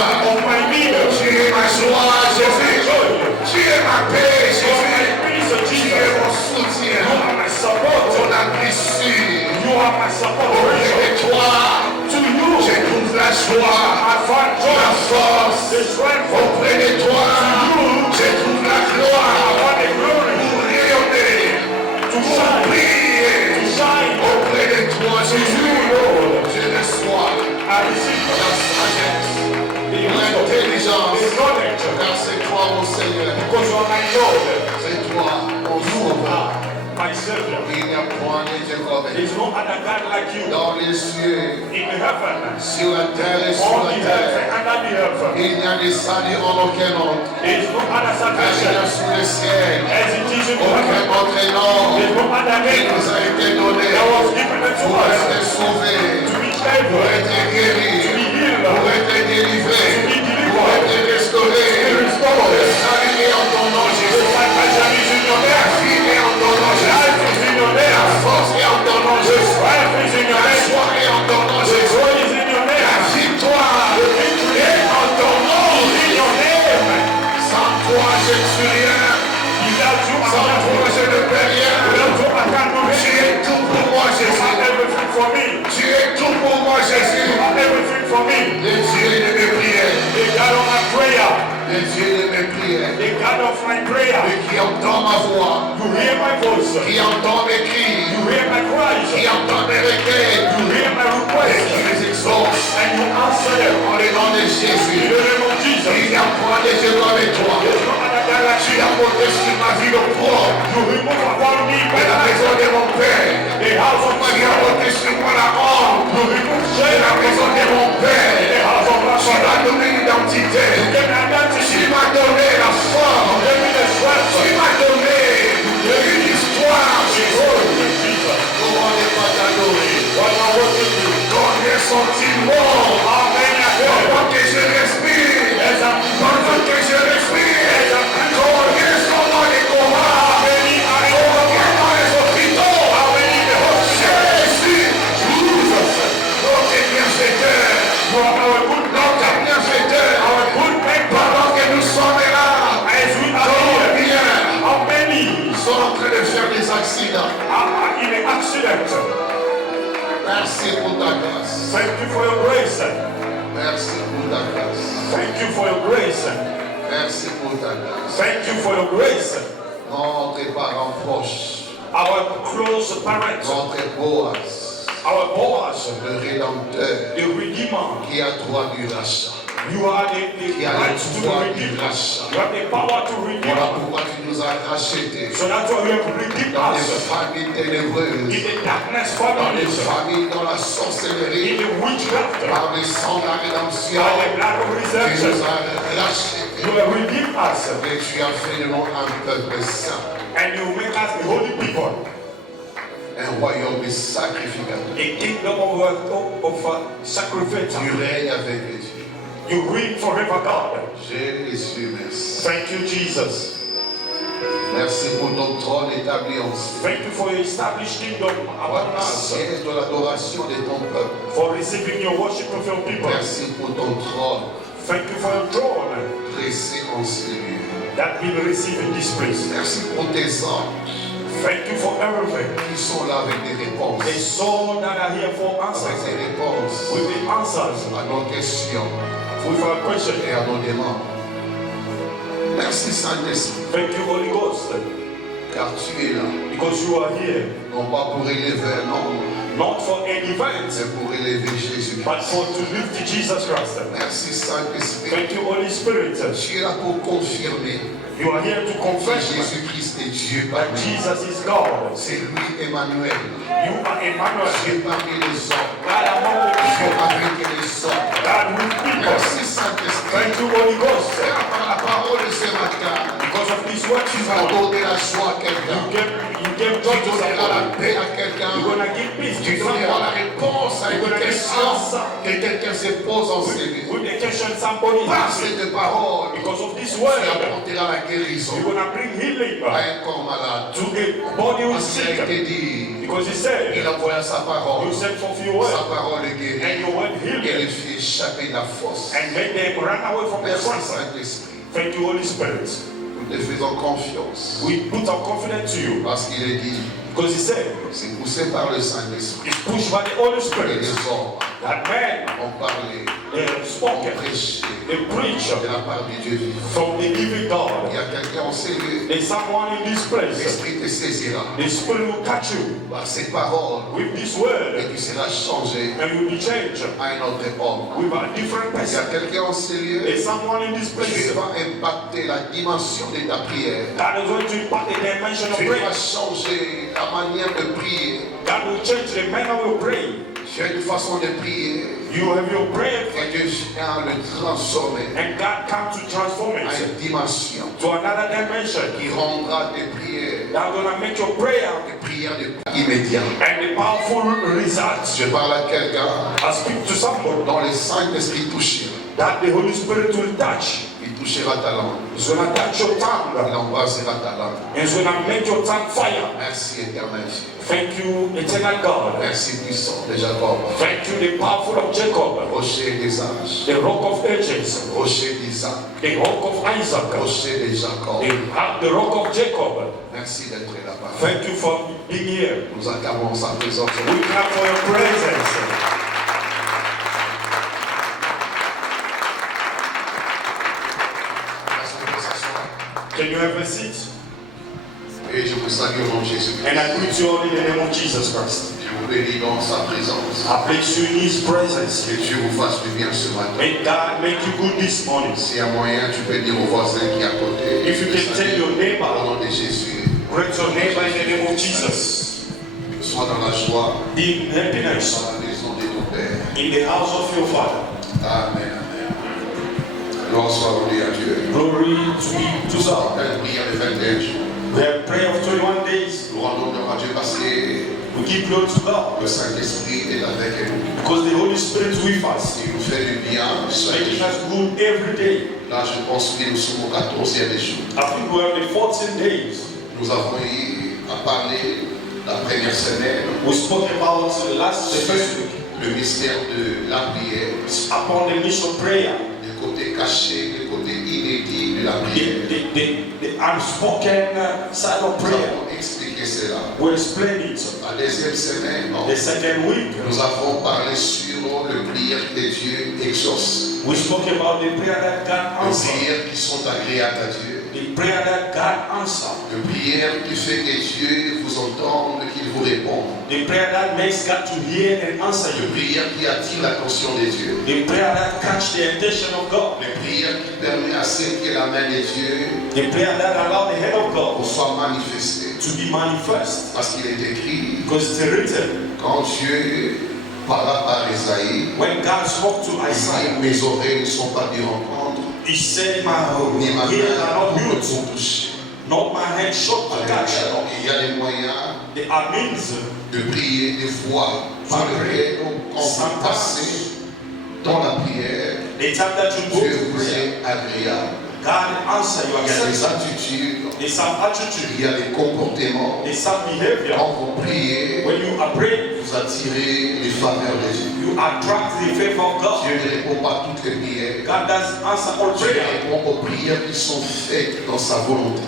of my leader. Tu es ma joie, Jésus. Tu es ma paix, Jésus. Tu es mon soutien. You are my support. Mon appui. You are my support. Auprès de toi, To you, je trouve la joie, I find joy, la force. the strength. Auprès de toi, je trouve la I gloire want the glory pour rayonner, to pour shine, briller. to shine. Auprès de toi, To you, Jésus, Lord, je reçois I receive la sagesse, the wisdom, l'intelligence, the knowledge, car c'est toi, mon Seigneur. because you are my Lord, C'est toi, mon Sauveur. my Savior. Il n'y a point de Dieu comme There is no other God like you dans les cieux, in heaven, sur la terre et sur on la the earth, terre. and under the earth. Il n'y a de salut en aucun autre. There is no other Car il y a salvation sous le ciel as it is in aucun heaven. autre nom There is no other qui name nous a été donné that was given unto pour us être sauvés, to be pour favored, être guéris, to be healed, pour être délivrés, pour être restaurés. Le salut est en ton nom, Jésus. salvation is in your La name, vie est en ton nom, Jésus. life is in your La name, force est en ton nom, Jésus. life is in your La name, joie est en ton nom, Jésus. joy is in your La name, victoire est en ton nom, in your name. Sans toi, je ne suis rien. Without you, Sans I'm toi, nothing. je ne peux rien. Without you, I can't do Tu anything. es tout pour moi, You Jésus. are everything for me. Tu es tout pour moi, Jésus. You are everything for me. Le Dieu de mes prières. The God of my prayer, Le Dieu de mes prières. the God of my prayer. Et qui entend ma voix. You hear my voice, Qui entend mes cris. you hear my cries, Qui entend mes requêtes. you hear my Et requests, qui les exauce. and you answer them. En le nom de In Jésus. the name of Il Jesus. n'y a point de Dieu comme toi. There's no other God like Tu you. as porté sur ma vie le poids You remove upon me de la maison de mon Père. the house of my Tu as God. porté sur moi la honte You remove de shame la maison de mon the Père. house of my Tu father. m'as donné l'identité. Give me identity. Tu m'as donné la force. Give me the Tu strength. m'as donné une histoire. Glory to Jesus. Comment ne pas t'adorer? What I worship you. Combien sont-ils morts How many are there? pendant que je respire? As I'm Pendant que je respire, combien sont dans les combats? how many are in Combien dans les hôpitaux? how many in the hospital? Jésus, notre bienfaiteur, You are our good notre doctor, bienfaiteur, our good mentor. pendant que nous sommes là, As we are here, combien how many sont en train de faire des accidents? are in an accident? Merci pour ta grâce. Thank you for your grace. Merci pour ta grâce. Thank you for your grace. Merci pour ta grâce. Thank you for your grace. Notre parent proche, Our close parent, notre Boaz, our Boaz, le Rédempteur, the Redeemer. qui a droit du rachat. You are the Qui a right le to droit du redeem. rachat. You have the power to redeem. Voilà pourquoi tu nous as rachetés So that's why we have redeemed dans les us familles ténébreuses, in the darkness dans les families, familles dans la in sorcellerie, the witchcraft, par le sang de la rédemption. by the blood of Tu nous redemption. as rachetés You have redeemed us, et tu as fait de nous un peuple saint, and you make us the holy people, un royaume de sacrificateurs. a kingdom of sacrifice. Tu règnes avec les dieux. You reign forever, God. Jésus, merci. Thank you, Jesus. Merci pour ton trône établi en ciel. Thank you for your established kingdom Pour upon la us, siège de l'adoration de ton peuple. for receiving your worship of your people. Merci pour ton trône Thank you for your throne dressé en ces lieux. that will receive in this place. Merci pour tes anges Thank you for everything. qui sont là avec des réponses. The soul that are here for Avec answers, des réponses with the answers, à nos questions with our question. et à nos demandes. Merci Saint-Esprit, Thank you, Holy Ghost, car tu es là, because you are here, non pas pour élever un homme, not for any event, mais pour élever Jésus-Christ. but for to lift Jesus Christ. Merci Saint-Esprit, Thank you, Holy Spirit. tu es là pour confirmer You are here to que confess Jésus-Christ est Dieu that parmi nous. Jesus is God. C'est lui Emmanuel, You are Emmanuel, Dieu parmi les hommes, God among the Dieu people, avec les hommes. God with people. Merci Saint-Esprit, Thank you, Holy Ghost, par la parole de ce matin, because of this word tu you vas found. donner la joie à quelqu'un. You give Tu joy to donneras la somebody. paix à quelqu'un. You're gonna give peace Tu to donneras la somebody. réponse à une question que quelqu'un se pose en ses vies. With the question somebody Par has cette parole, because of this tu word, apporteras la guérison you're gonna bring healing à un corps malade. to a body who is Parce qu'il a sick. été dit, Because he said, il envoya sa parole. you sent forth your Sa word, parole est guérie. and your word Et healed les them, fit échapper la force. and made them run away from the Merci front. Saint-Esprit. Thank you, Holy Spirit. Nous te faisons confiance. We put our confidence to you. Parce qu'il est dit, Because he said, c'est poussé par le Saint-Esprit. it's pushed by the Holy Et Spirit les hommes that men ont parlé, they have ont spoken, prêché they preach de la part du Dieu vivant. from the living Il God. y a quelqu'un en ces lieux, There's someone in this place. l'Esprit te saisira The Spirit will catch you par ces paroles with this et word, tu seras changé and you'll be changed à un autre homme. with a different Il y a person. quelqu'un en ces lieux, There's someone in this tu place vas impacter la dimension de ta prière. that is going to impact the dimension of Tu prayer. vas changer la manière de prier. God will change the manner we pray. Tu as une façon de prier You have your prayer, et Dieu vient le transformer and God comes to transform à it une dimension to another dimension. qui rendra tes prières That's going to make your prayer des prières immédiates. and the powerful results. Je parle à quelqu'un I speak to somebody dont le Saint-Esprit touchera. that the Holy Spirit will touch. Il touchera ta langue. It's going to touch your Il tongue. embrassera ta langue. And it's going to make your tongue fire. Merci éternel. Thank you, eternal God. Merci puissant de Jacob. Thank you, the powerful of Jacob, Rocher des âges. the rock of ages, Rocher d'Isaac. the rock of Isaac, Rocher de Jacob. the rock of Jacob. Merci d'être là-bas. Thank you for being here. Nous acclamons sa présence. We clap for your presence. Can you have a seat? Et je vous salue au nom de Jésus-Christ. And I greet you all in the name of Jesus Christ. Je vous bénis dans sa présence. I place you in His presence. Que Dieu vous fasse du bien ce matin. May God make you good this morning. S'il y a moyen, tu peux dire au voisin qui est à côté. If you can tell your Au neighbor, nom de Jésus. greet your neighbor in the name of Jesus. Sois dans la joie. Be in happiness Dans la maison de ton Père. in the house of your Father. Amen. Amen. Gloire soit rendue à Dieu. Glory to be to God. Belle prière de 21 jours. We have prayer of 21 days. Nous rendons gloire à Dieu parce que We give glory to God le Saint-Esprit est avec nous. because the Holy Spirit is with us, Il nous fait du bien. making us good every day. Là, je pense que nous sommes au 14e jour. I think we have the 14 days. Nous avons eu à parler la première semaine We spoke about the first week le mystère de la prière, upon the mission prayer, le côté caché, le côté inédit de la prière. the unspoken side of Nous prayer. avons expliqué cela. We explained it. La deuxième semaine, The second week, nous avons parlé sur le prière que Dieu exauce. we spoke about the prayer that God Les answered. prières qui sont agréables à Dieu. The prayer that God answered. Le prière qui fait que Dieu vous entende, qu'il vous réponde. The prayer that makes God to hear and answer Le you. prière qui attire l'attention de Dieu. The prayer that catch the attention of God. Le prière qui permet à ce que la main de Dieu The prayer that allow the head of God soit manifestée. to be manifest. Parce qu'il est écrit, Because it's written, quand Dieu parla par Esaïe, when God spoke to il Isaiah, dit, mes oreilles ne sont pas dures entendre, He said, my ni ma ears are main not ne mute, sont touchées. not my hand short to catch. Donc il y a des moyens There are means de prier, des fois, par lesquels quand vous passez dans la prière, the time that you go Dieu to vous prayer, est agréable. God answer you Il y a again. des attitudes, There's some attitude, il y a des comportements. there's some behavior. Quand vous priez, When you are praying, vous attirez les faveurs de Dieu. you attract the favor of God. Dieu ne répond pas à toutes les prières. God does answer all Dieu prayer. répond aux prières qui sont faites dans sa volonté.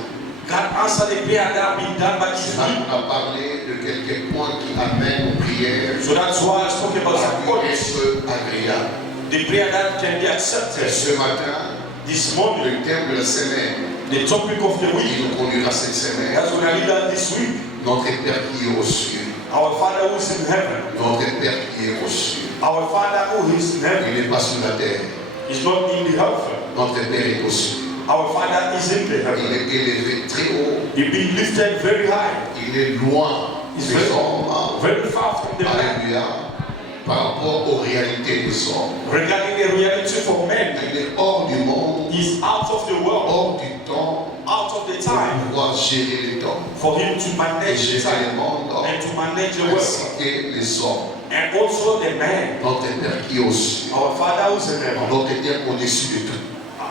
God answer the prayer that have been done by His Là, will. on a parlé de quelques points qui amènent aux prières So that's why I spoke about à some points. être agréables. The prayer that can be Et accepted. ce matin, This morning, le thème de la semaine the topic of the qui week, nous conduira cette semaine, that's going to lead us this week. notre Père qui est aux cieux. Our Father who is in heaven. Notre Père qui est aux cieux. Our Father who is in heaven Il n'est pas sur la terre. is not in the heaven. Notre Père est aux cieux. Our Father is in the Il heaven. est élevé très haut. He's been lifted very high, Il est loin des hommes. very far from the man. Alléluia. Par rapport aux réalités des hommes. Regarding the reality for men, Il est hors du monde, he's out of the world, hors du temps, out of the pour time, pouvoir gérer les temps for him to et manage the gérer time le monde, and to manage the world. ainsi que les hommes. And also the man, Notre Père qui est aux cieux, our Father who's in heaven, notre Père au-dessus de tout,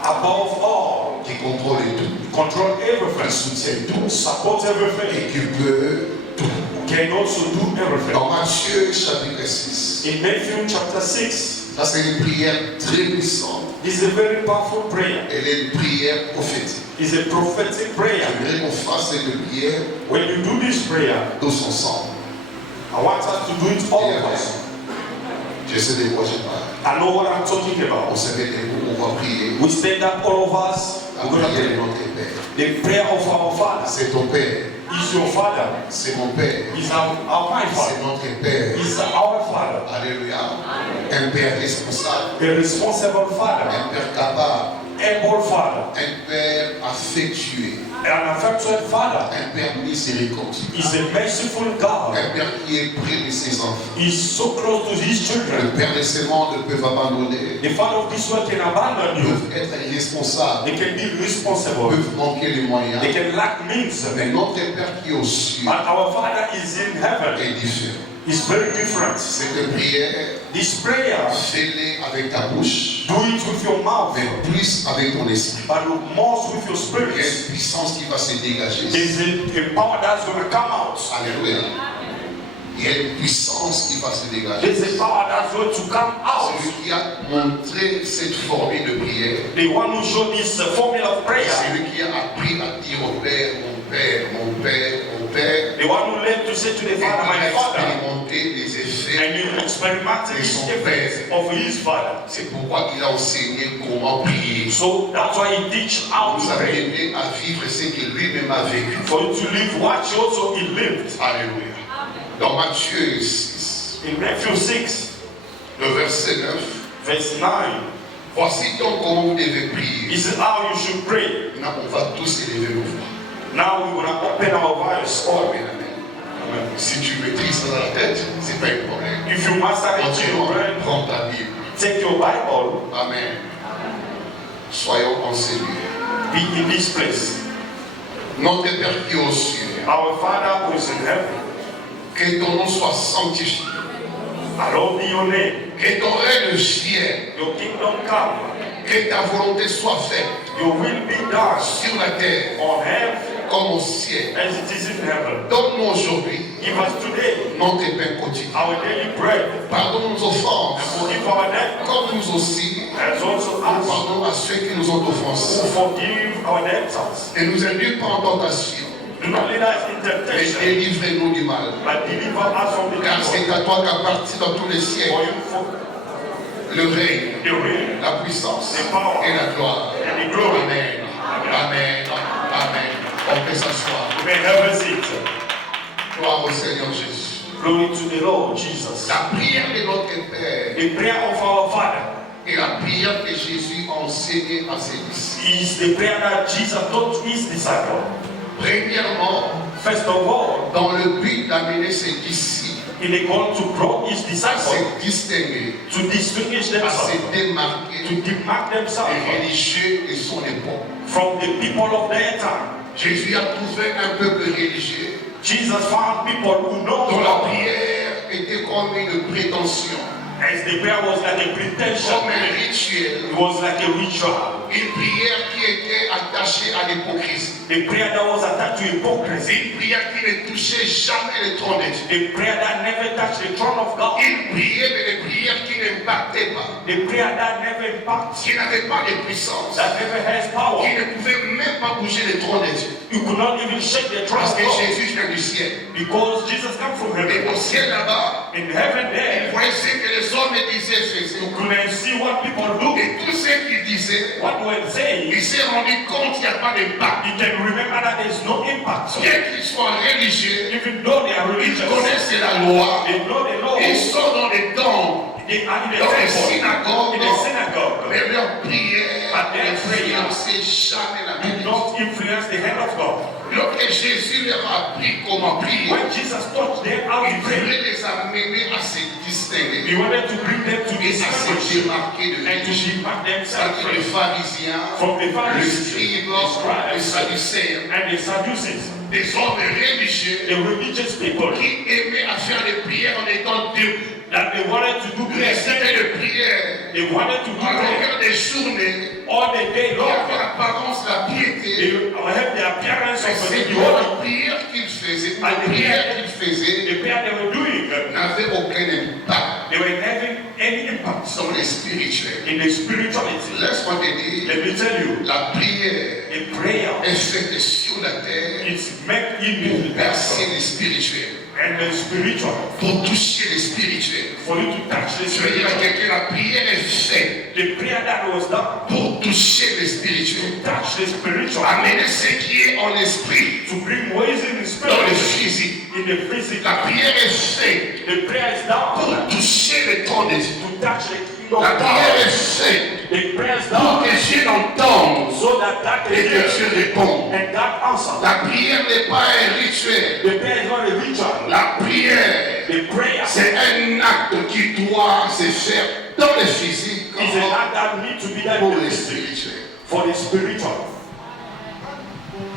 above all, qui contrôle tout, control qui everything, soutient tout support everything, et qui peut tout. can also do everything. Dans Matthieu chapitre 6, In Matthew chapter 6, ça c'est une prière très puissante. this is a very powerful prayer. Elle est une prière prophétique. It's a prophetic prayer. J'aimerais qu'on fasse cette prière When you do this prayer, tous ensemble. I want us to do it all of us. Je sais de quoi je parle. I know what I'm talking On about. se met debout, on va prier. We stand up, all of us. La We're gonna prière de pray. notre Père. The prayer of our Father C'est ton Père, is your Father. c'est mon Père, Is my c'est Father. notre Père. Is our Father. Alléluia. Un Père responsable, A responsible Father. un Père capable, Able Father. un Père affectueux, An affectionate Father. un Père miséricordieux, Is a merciful God. un Père qui est près de ses enfants. Is so close to his Le children. Père de ce monde ne peut abandonner, The Father of this world can abandon you. peuvent être irresponsables, They can be responsible. peuvent manquer les moyens. They can lack means. Mais notre Père qui est aux cieux But our Father is in heaven. est différent. It's very different. Cette prière, This prayer, fais-le avec ta bouche, do it with your mouth, mais plus avec ton esprit. but more with your Il y a spirit. une puissance qui va se dégager. There's a power that's going to come out. Alléluia. Il y a une puissance qui va se dégager. There's a power that's going to come out. Celui qui a montré cette formule de prière, The one who showed this formula of prayer, celui qui a appris à dire au Père, mon Père, mon Père, mon Père, the one who learned to say to the et Father, qui a my Father, expérimenté les effets. and you experimented the effects of his Father. C'est pourquoi il a enseigné comment prier. So that's why he teach how Vous to avez pray. aidé à vivre ce que lui-même a vécu. For you to live what you also he lived. Alléluia. Dans Matthieu 6, In Matthew 6, le verset 9, verse 9, voici donc comment vous devez prier. this is how you should pray. Maintenant, on va tous élever nos voix. Now we're going to open our voice. Amen, amen. Si tu maîtrises ça dans la tête, c'est pas un problème. If you master it in your brain, Prends ta Bible. take your Bible, Amen. Soyons enseignés. be in this place. Notre Père qui est aux cieux, Our Father who is in heaven, que ton nom soit sanctifié. hallowed be your name. Que ton règne vienne. Your kingdom come. Que ta volonté soit faite Your will be done sur la terre on earth comme au ciel. as it is in heaven. Donne-nous aujourd'hui Give us today notre pain quotidien. our daily bread. Pardonne nos offenses, Forgive our debt comme nous aussi as also nous us pardonnons à ceux qui nous ont who offensés. forgive our debtors. Et nous induis pas en tentation, Do not lead us in mais temptation, délivrez-nous du mal. but deliver us from the Car evil. c'est à toi qu'appartient dans tous les For siècles you for le règne, the reign la puissance the power et la gloire. and the glory. Amen. Amen. Amen. On peut s'asseoir. You may have a seat. Gloire au Seigneur Jésus. Glory to the Lord Jesus. La prière de notre Père The prayer of our Father et la prière que Jésus a enseignée à ses disciples. is the prayer that Jesus taught his disciples. Premièrement, First of all, dans le but d'amener ses disciples in the goal to grow his à disciples, se distinguer, to distinguish à themselves, se démarquer to demark themselves des religieux de son époque. from the people of their time. Jésus a trouvé un peuple religieux Jesus found people who know dont la God, prière était comme une prétention, as the prayer was like a pretension, comme un rituel, it was like a ritual, une prière qui était attachée à l'hypocrisie, a prayer that was attached to hypocrisy, une prière qui ne touchait jamais le trône de Dieu, a prayer that never touched the throne of God, une prière, mais une prière qui n'impactait pas, a prayer that never impacts, qui n'avait pas de puissance, that never has qui power. ne pouvait même pas bouger le trône de Dieu. You could not even shake the throne Parce of que God, Jésus vient du ciel. because Jesus came from Et heaven. au ciel là-bas, In heaven il there, voyait ce que les hommes disaient, you couldn't see what people do, et tout ce qu'ils disaient, what they were saying. il s'est rendu compte qu'il n'y a pas d'impact. You can remember that there is no impact. Bien qu'ils soient religieux, Even though they are ils religious, connaissent la loi, they know the law, ils sont dans les temples, they are in the dans les temple, synagogues, in the synagogue, mais leur prière But their prayer n'influençait jamais la did vie. not influence the hand of God. Lorsque Jésus leur a appris comment prier, When Jesus taught them how il to pray, voulait les amener à se distinguer he wanted to bring them to et this à se discipleship démarquer de and to lui. demark and c'est-à-dire les separate pharisiens, from the les Pharisees, scribes, the les scribes, sadducéens, and the Sadducees, des hommes religieux the religious people, qui aimaient à faire des prières en étant debout. that they wanted to do Les prayer. étaient de prière They wanted to do à prayer longueur des journées all the day qui long. avaient l'apparence de la piété. They have the appearance Mais of c'est the pour holy. la prière qu'ils faisaient, la prière qu'ils faisaient The prayer they were doing, n'avait aucun impact they were having any impact sur les spirituels. in the spirituality. Laisse-moi te dire, Let me tell you, la prière a prayer est faite sur la terre is meant in pour the percer person les spirituels, and the spiritual, pour toucher les spirituels. for you to touch the Je veux dire à spiritual. quelqu'un, la prière est faite The prayer that was done pour toucher les spirituels, to touch the spiritual, amener ce qui est en esprit to bring ways in the dans le spirit, physique. in the physical. La prière est faite The prayer is done pour toucher le temps de Dieu. to touch the kingdom La of prière God. est faite The prayer is pour done que Dieu l'entende so that God can et que hear Dieu réponde. and God answer. La prière n'est pas un rituel. The prayer is not a ritual. La prière, The prayer c'est un acte qui doit se faire dans le physique is an act that needs to be done pour in le the spirit, spirituel. for the spiritual.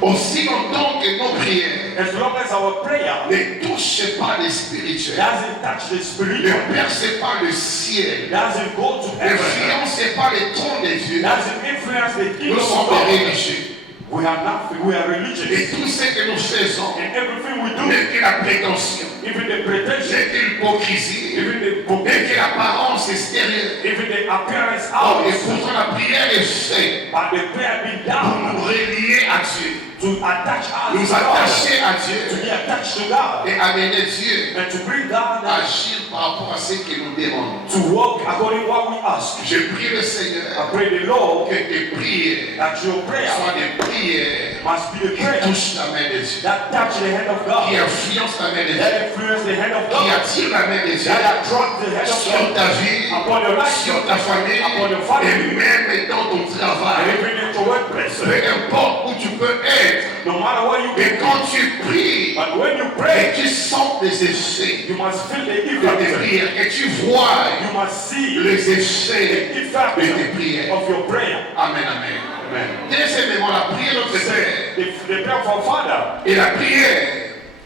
Aussi longtemps que nos prières As long as our prayer ne touchent pas le spirituel, doesn't touch the ne spiritual, percent pas le ciel, doesn't go to ne heaven, fiancent pas le trône de Dieu, doesn't influence the nous kingdom of sommes God, religieux. we are nothing. We are religious. Et tout ce que nous faisons And everything we do, n'est que la prétention, even the pretension, n'est que l'hypocrisie, even the n'est que vocation, l'apparence extérieure. even the appearance Oh, et out, pourtant la prière est faite but the prayer being pour done nous relier à Dieu, to attach us nous to God, attacher à to Dieu be attached to God, et amener Dieu and to bring God à and agir par rapport à ce que nous demandons. to walk according to what we ask. Je prie le Seigneur I pray the Lord que tes prières that your prayer soient des prières must be the qui prayer touchent la main de Dieu, that touch the hand of qui God, influencent la main de Dieu, that influence the hand of qui God, attirent la main de Dieu that attract the hand of sur God ta vie, upon your life, sur ta famille upon your family, et même dans ton and travail. even in your workplace. Peu importe où tu peux être, No matter what you mais do, quand tu pries but when you et pray, tu sens les effets you must feel the de tes effect. prières et tu vois You must see les effets the effect de tes prières. of your prayer. Amen, amen. Amen. Deuxièmement, la prière de notre Père The prayer of our Father est la prière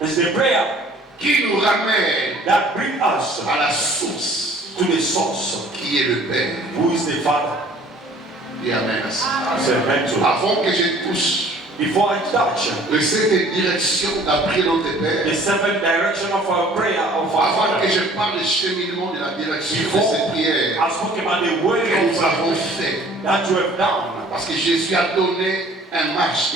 is the prayer qui nous ramène that brings us à la source to the source, qui est le Père. who is the Father. Et amen à ça. Say amen to. Avant que je touche Before I touch les sept directions de la prière de notre Père, the seven direction of our prayer of our avant que Father, je parle du cheminement de la direction de before cette prière I spoke about the way que nous of avons fait, that you have done, parce que Jésus a donné une marche,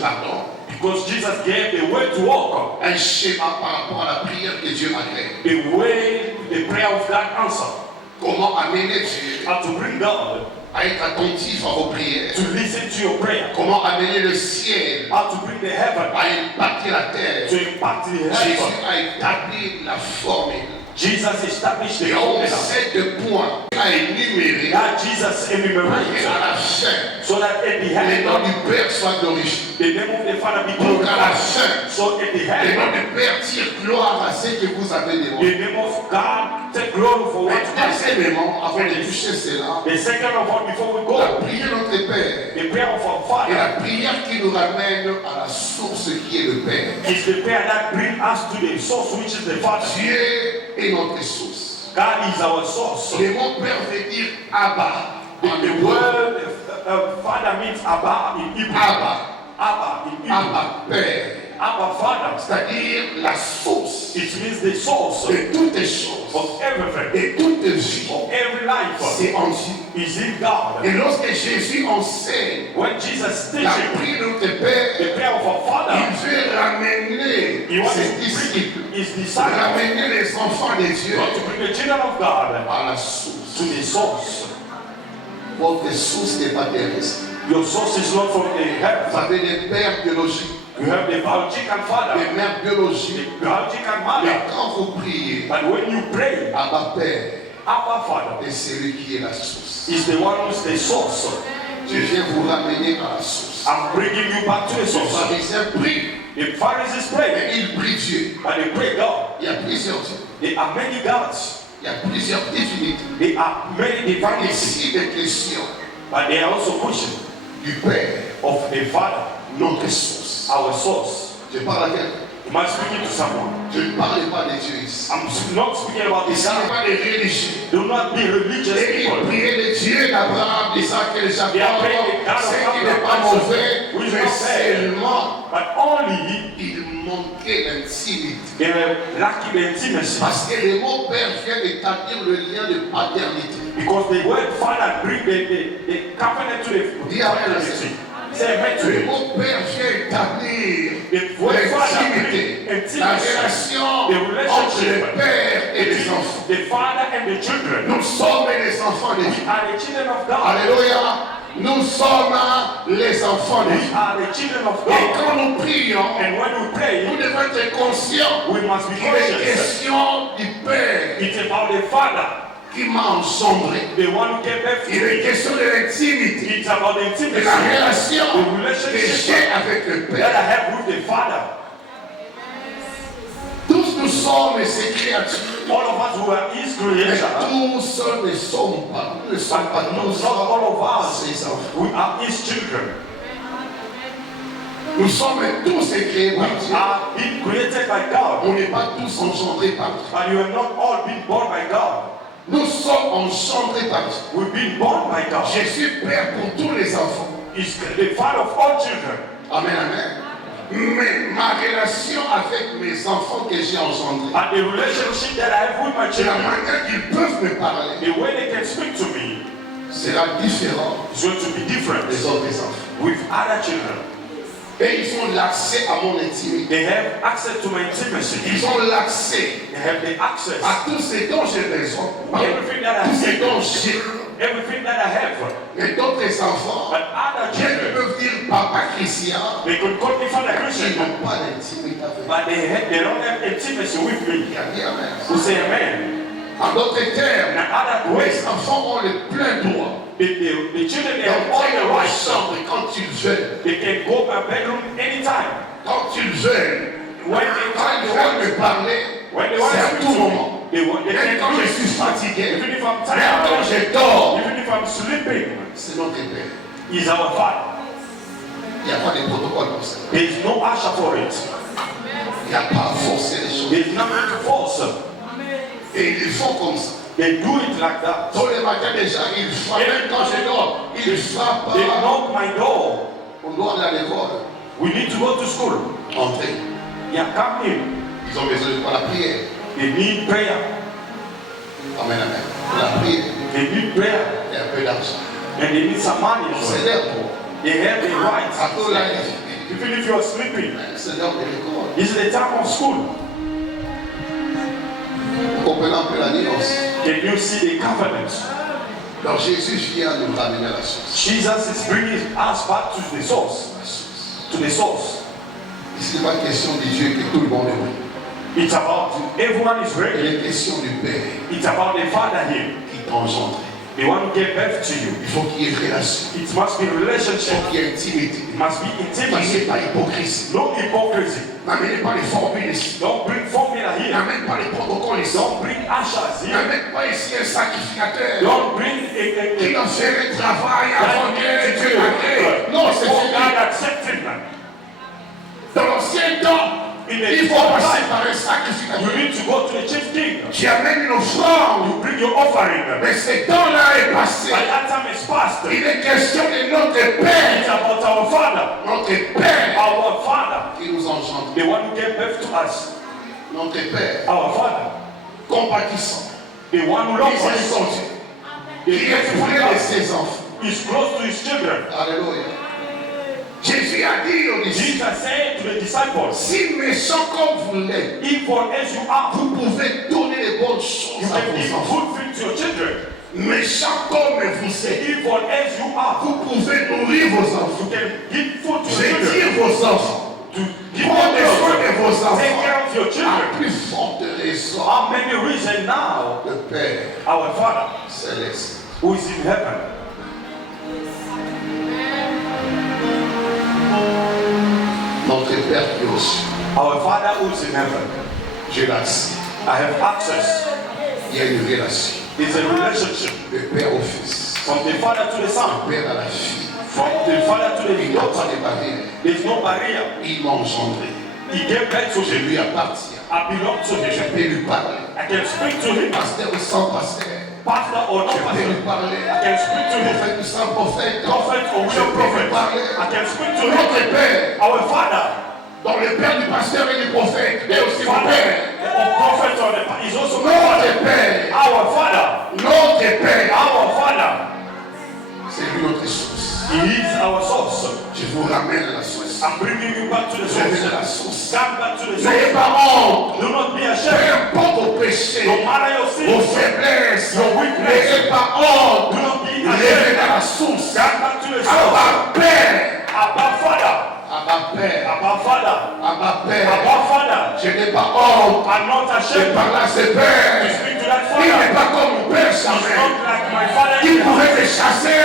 pardon, because Jesus gave the way to walk, un schéma par rapport à la prière que Dieu a créée. the way, the prayer of God answer, Comment amener Dieu how to bring God à être attentif à vos prières. to listen to your prayer, Comment amener le ciel how to bring the heaven à impacter la terre. to impact the Jésus heaven. a établi la formule. Jesus established Et the on formula sait de points à énumérer that Jesus et enumerated, à la fin, so that at the le nom end, du Père soit glorifié. the name of the Father be Pour qu'à la glorified. fin, So at the le nom end, du Père tire gloire à ce que vous avez demandé. the name of God take glory for what Mais you have said. deuxièmement, avant de toucher cela, The second of all, before we la go, prière de notre Père the prayer of our est Father la prière qui nous ramène à la source qui est le Père. is the prayer that brings us to the source, which is the Father. Dieu est notre source. God is our source. Le mot Père veut dire Abba en The hébreu. word Father means Abba in Hebrew. Abba, Abba in Hebrew. Abba Père, Abba Father. c'est-à-dire la source It means the source de toutes les choses, of everything, de toute vie. of every life C'est en Dieu. is in God. Et lorsque Jésus enseigne When Jesus la teaches prière de notre Père, the prayer of our il Father, veut ramener he wants ses to disciples, bring his disciples, ramener les enfants de Dieu want to bring the children of God à la to source. the source. Votre source n'est pas terrestre. Your source is not from the Vous heaven. avez des pères biologiques, You have the biological father, des mères biologiques. the biological Mais mother. quand vous priez, But when you pray, Abba Père our Father est celui qui est la source. is the one who's the source. Je viens vous ramener à la source. I'm bringing you back to the Les source. pharisiens prient, The Pharisees pray, mais ils prient Dieu. but they pray God. Il y a plusieurs dieux. There are many gods. Il y a plusieurs divinités. There are many Et divinities. ici, des questions. But they are also pushing du Père, of the Father, notre source. our source. Je parle à quelqu'un. Am I speaking to someone? Je ne parle pas des Dieu ici. I'm not speaking about Il ne this. parle pas des religieux. Do not be religious Et il people. priait le Dieu d'Abraham, d'Isaac et de Jacob. They are praying the God of C'est qu'il n'est pas Abraham, mauvais, who is mais not bad. seulement But only il manquait l'intimité. they were lacking the intimacy. Parce que le mot père vient d'établir le lien de paternité. Because the word Father bring the covenant to the paternity. Say amen to Le it. mot père vient établir The word Father l'intimité, bring la intimacy. relation The entre relationship le père et les enfants. the Father and the children. Nous sommes les enfants de Dieu. We are the children of God. Alléluia. Nous sommes les enfants de We Dieu. are the children of Et God. quand nous prions, And when we nous pray, devons être conscients we must be qu'il est conscious. question du Père It's about the Father, qui m'a engendré. the one who gave birth to Il me. est question de l'intimité, It's about the de intimacy, la relation the que relationship j'ai avec le that I Père. have with the Father. Tous nous sommes ces créatures. All of us who are His Mais creation, tous ne sommes pas. Nous ne sommes pas. but Nous not all sommes of us. ses enfants. We are His children. Nous sommes tous créés par We Dieu. are being created by God, On n'est pas tous engendrés par Dieu. but you are not all being born by God. Nous sommes engendrés par Dieu. We've been born by God. Je suis père pour tous les enfants. He's the Father of all children. Amen, amen. Mais ma relation avec mes enfants que j'ai engendrés, And the relationship that I have with my c'est la children, manière qu'ils peuvent me parler, the way they can speak to me, sera différent is going to be different des autres enfants. with other children. Et ils ont l'accès à mon intimité. They have access to my intimacy. Ils ont l'accès They have the access. à tout ce dont j'ai besoin. Everything that I Tout ce have. dont j'ai. Everything that I have. Mais d'autres enfants, But other ils children, peuvent dire Papa Christian, they could call me Father ils Christian, n'ont pas d'intimité avec moi. but they don't have intimacy with me. Il y a bien, amen. Who say amen. En d'autres In termes, other ways, les enfants ont le plein droit the children, they have all d'entrer the dans la rights. chambre quand ils veulent. They can go to a bedroom anytime. Quand ils veulent. When Quand ils veulent me parler, when they want c'est to à speak tout to moment. me, they Même can quand do je it. suis fatigué, Even if I'm même quand tired, je dors, even if I'm sleeping, c'est notre Père. He's our Father. Il n'y a pas de protocole pour ça. There is no usher for it. Il n'y a pas à forcer les choses. There is nothing to force. Et ils font comme ça. They do it like that. Tous les matins déjà, ils frappent. Même quand je dors, ils frappent. They knock my door. On doit aller à l'école. We need to go to school. Entrer. Yeah, come in. Ils ont besoin de la prière. They need prayer. Amen, amen. La prière. They need prayer. Et un peu d'argent. And they need some money as C'est well. leur droit. They have the rights. À tout là, Even if you are sleeping, c'est l'heure de l'école. this is the time of school. Vous comprenez un peu la nuance. Can you see the covenant? Donc Jésus vient nous ramener à la source. Jesus is bringing us back to the source. La source. To the source. Ici, il n'est pas question du Dieu que tout le monde est. It's about everyone is Il ready. est question du Père It's about the Father here, qui t'a engendré. the one who gave birth to you. Il faut qu'il y ait relation. It must be Il relationship. faut qu'il y ait intimité. It must be Il n'y intimacy. ait pas hypocrisie. No hypocrisy. N'amènez pas les formules ici. Don't bring formula here. N'amène pas les protocoles ici. Don't bring ushers here. N'amène pas ici un sacrificateur Don't bring qui doit faire un travail avant que Dieu agrée. Non, c'est before fini. God accepted them. Dans l'ancien temps, il faut passer par un sacrificateur. You need to go to the chief king. Tu amènes une offrande. You bring your offering. Mais ce temps-là est passé. By that time is past. Il est question de notre Père. It's about our Father. Notre Père Our Father. qui nous engendre. The one who gave birth to us. Notre Père Our Father. compatissant. The one who loves us. Miséricordieux. The Qui est one près who de loves ses enfants. is close to his children. Alléluia. Jésus a dit aux disciples, Jesus said to the disciples, si méchant comme vous l'êtes, evil as you are, vous pouvez donner les bonnes you choses à can give vos enfants. good things to your children. Méchant comme vous êtes, Evil as you are, vous pouvez nourrir vos enfants. you can give food to Je your dis children. vos enfants. To give Prenez them soin de vos Take enfants. care of your À children. plus forte raison, How many reasons now, le Père our Father céleste. who is in heaven, Notre Père qui est au ciel. our Father who is in heaven, J'ai l'accès. I have access. Il y a une relation. It's a relationship. Le père au fils. From the father to the Le son. père à la fille. From the father to the Il n'y a pas daughter. de barrière. There's no barrier. Il m'a engendré. He gave birth to Je him. lui appartiens. I belong to Je him. peux lui parler. I can speak to him. Pasteur ou sans pasteur. Pastor or no Je peux pastor. lui parler. I can speak to him. Prophète ou sans prophète. Prophet or Je no peux lui prophet. parler. I can speak to him. Notre père. Our father. Dans le père du pasteur et du prophète. Et aussi mon Father père. or prophet or the is also my father. Notre père. Our father. Notre père. Our father. C'est lui notre source. He is our source. Je vous ramène à la source. I'm bringing you back to the Revenez à la source. source. Come back to the N'ayez source. pas honte. Do not be Peu ashamed. importe vos péchés, No matter your vos sins. faiblesses, Your weakness. n'ayez pas honte. Do not be Revenez ashamed. à la source. Come back to the source. Abba Père. Abba Father. Abba Père. Abba Father. Abba Père. Abba Father. Je n'ai pas honte. I'm not Je ashamed parle à ce to Père. speak to that Il n'est father. pas comme mon Père He's charmé. not like my father. Il pourrait te chasser.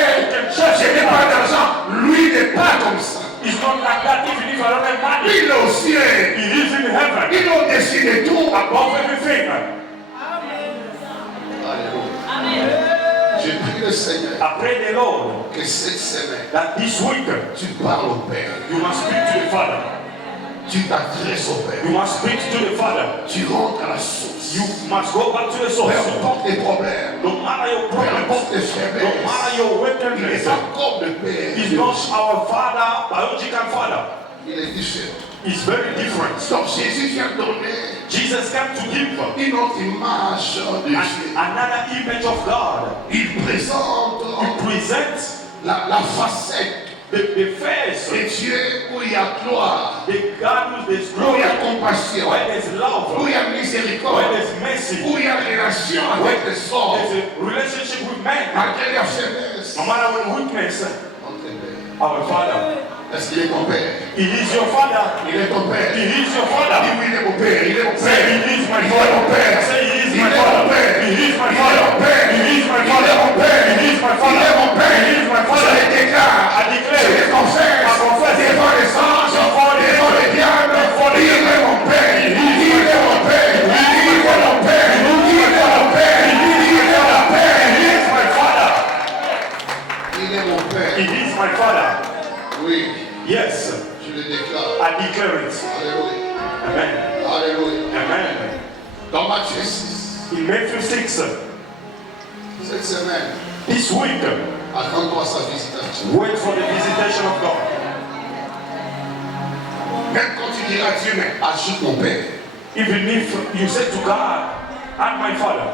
Je n'ai pas d'argent. Lui n'est pas comme ça. He's not like that even if I don't have money. Il est au ciel. He lives in heaven. Il est au-dessus de tout. Above everything. Alléluia. Je prie le Seigneur I pray the Lord que cette semaine, that this week tu parles au Père. you must speak to the Father. Tu t'adresses au Père. You must speak to the Father. Tu rentres à la source. You must go back to the Peu source. importe les problèmes. No matter your Peu problems, importe les no faiblesses. matter your Il wickedness, n'est pas comme le Père. he's not our father, biological father. Il est différent. He's very different. Donc Jésus vient donner Jesus came to give une autre image de Dieu. another image of God. Il présente He presents la facette the face, de Dieu où il y a gloire, the God who is où il y glory, a compassion, where there's où love, il y a where miséricorde, there's mercy, où il y a relation avec les hommes, there's a relationship with man. malgré leur faiblesse. No matter what weakness, Notre Père. our Father, Est-ce qu'il est ton Père? He is your Father. Il est ton Père. He is your Dis Father. oui, il est mon Père. Il est mon Say, Père. He is my Il est mon Father. Père. Say, He is Il my est mon Father. Père. He is my Il est Father. mon Père. He is my Il est Father. mon Père. He is my Il Father. est mon Père. He is my Je Father. le déclare. I declare. Je le confesse. I confess. Devant les anges. Before the Devant les diables. Before the Il est mon Père. Il est mon Père. Il est mon Père. Il est mon Père. Il est mon Père. He is my Father. Il est mon Père. He is my Father. Oui, Yes, je le déclare. I declare it. Alléluia. Amen. Alléluia. Amen. Dans Matthieu 6, In Matthew 6, cette semaine, this week, attends-toi sa visitation. wait for the visitation of God. Même quand tu diras à Dieu, mais ajoute mon Père. Even if you say to God, I'm my Father,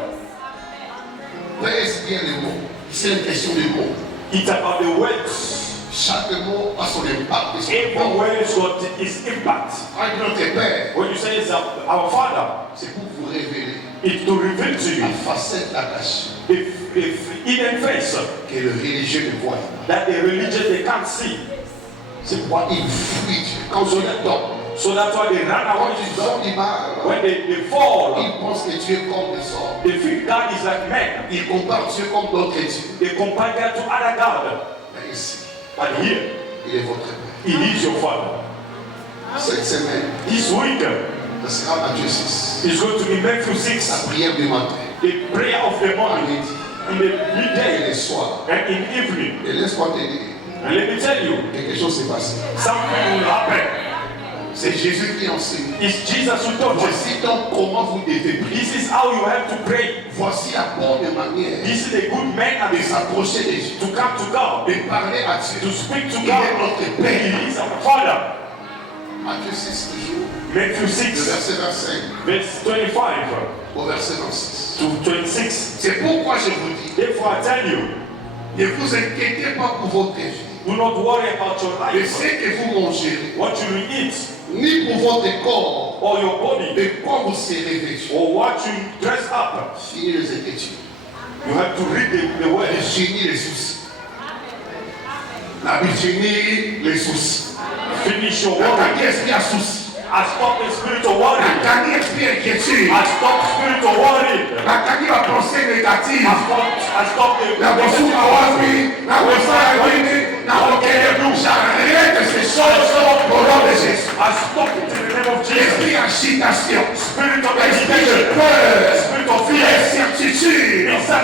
Pèse bien les mots. C'est une question de mots. it's about the words. Chaque mot a son impact. et son Every impact. word has got its impact. Avec notre Père, When you say it's our Father, c'est pour vous révéler it's to reveal to you la facette cachée the hidden face que le religieux ne voit pas. that the religious they can't see. C'est pourquoi il fuit Dieu. Quand on est dans, So that's why they run quand away ils from ont du mal, God. When they fall, ils pensent que Dieu est comme des hommes. they think God is like man. Ils comparent Dieu comme d'autres dieux. They compare God to other God. Mais ici, But here, il est votre Père. He is your Father. Cette semaine, This week ce sera Matthieu 6. is going to be Matthew La 6, prière du matin, the prayer of the à morning, midi in the et midday, le soir. and in evening. Et laisse-moi te dire, And let me tell you, quelque chose s'est passé. something will happen. C'est Jésus qui enseigne. It's Jesus who taught us. Voici donc comment vous devez prier. This is how you have to pray. Voici la bonne manière This is a good man de s'approcher de Dieu, to come to God, de parler à Dieu. to speak to Il est God. notre Père. He is our Father. Matthieu 6 toujours, Matthew le 6, verset 25 verse 25 au verset 26. to 26. C'est pourquoi je vous dis, Therefore I tell you, ne vous inquiétez pas pour votre vie, do not worry about your de life, ce que vous mangez, what you will eat, ni pour votre corps, or your body, de quoi vous serez vêtu. or what you dress up. Fini les Écritures. You have to read the Et word. fini les soucis. La Bible finit les soucis. Finish your La worry. Bible est-ce qu'il y a souci? I stop the spiritual worry. La Bible est-ce qu'il y a inquiétude? I stop spiritual worry. La Bible va penser négative. I stop the La posture à wapi, la posture à wapi, la posture j'arrête ces choses au nom de Jésus. I stop it in the name of Jesus. Esprit agitation, Spirit of esprit de agitation, peur, spirit of fear, incertitude,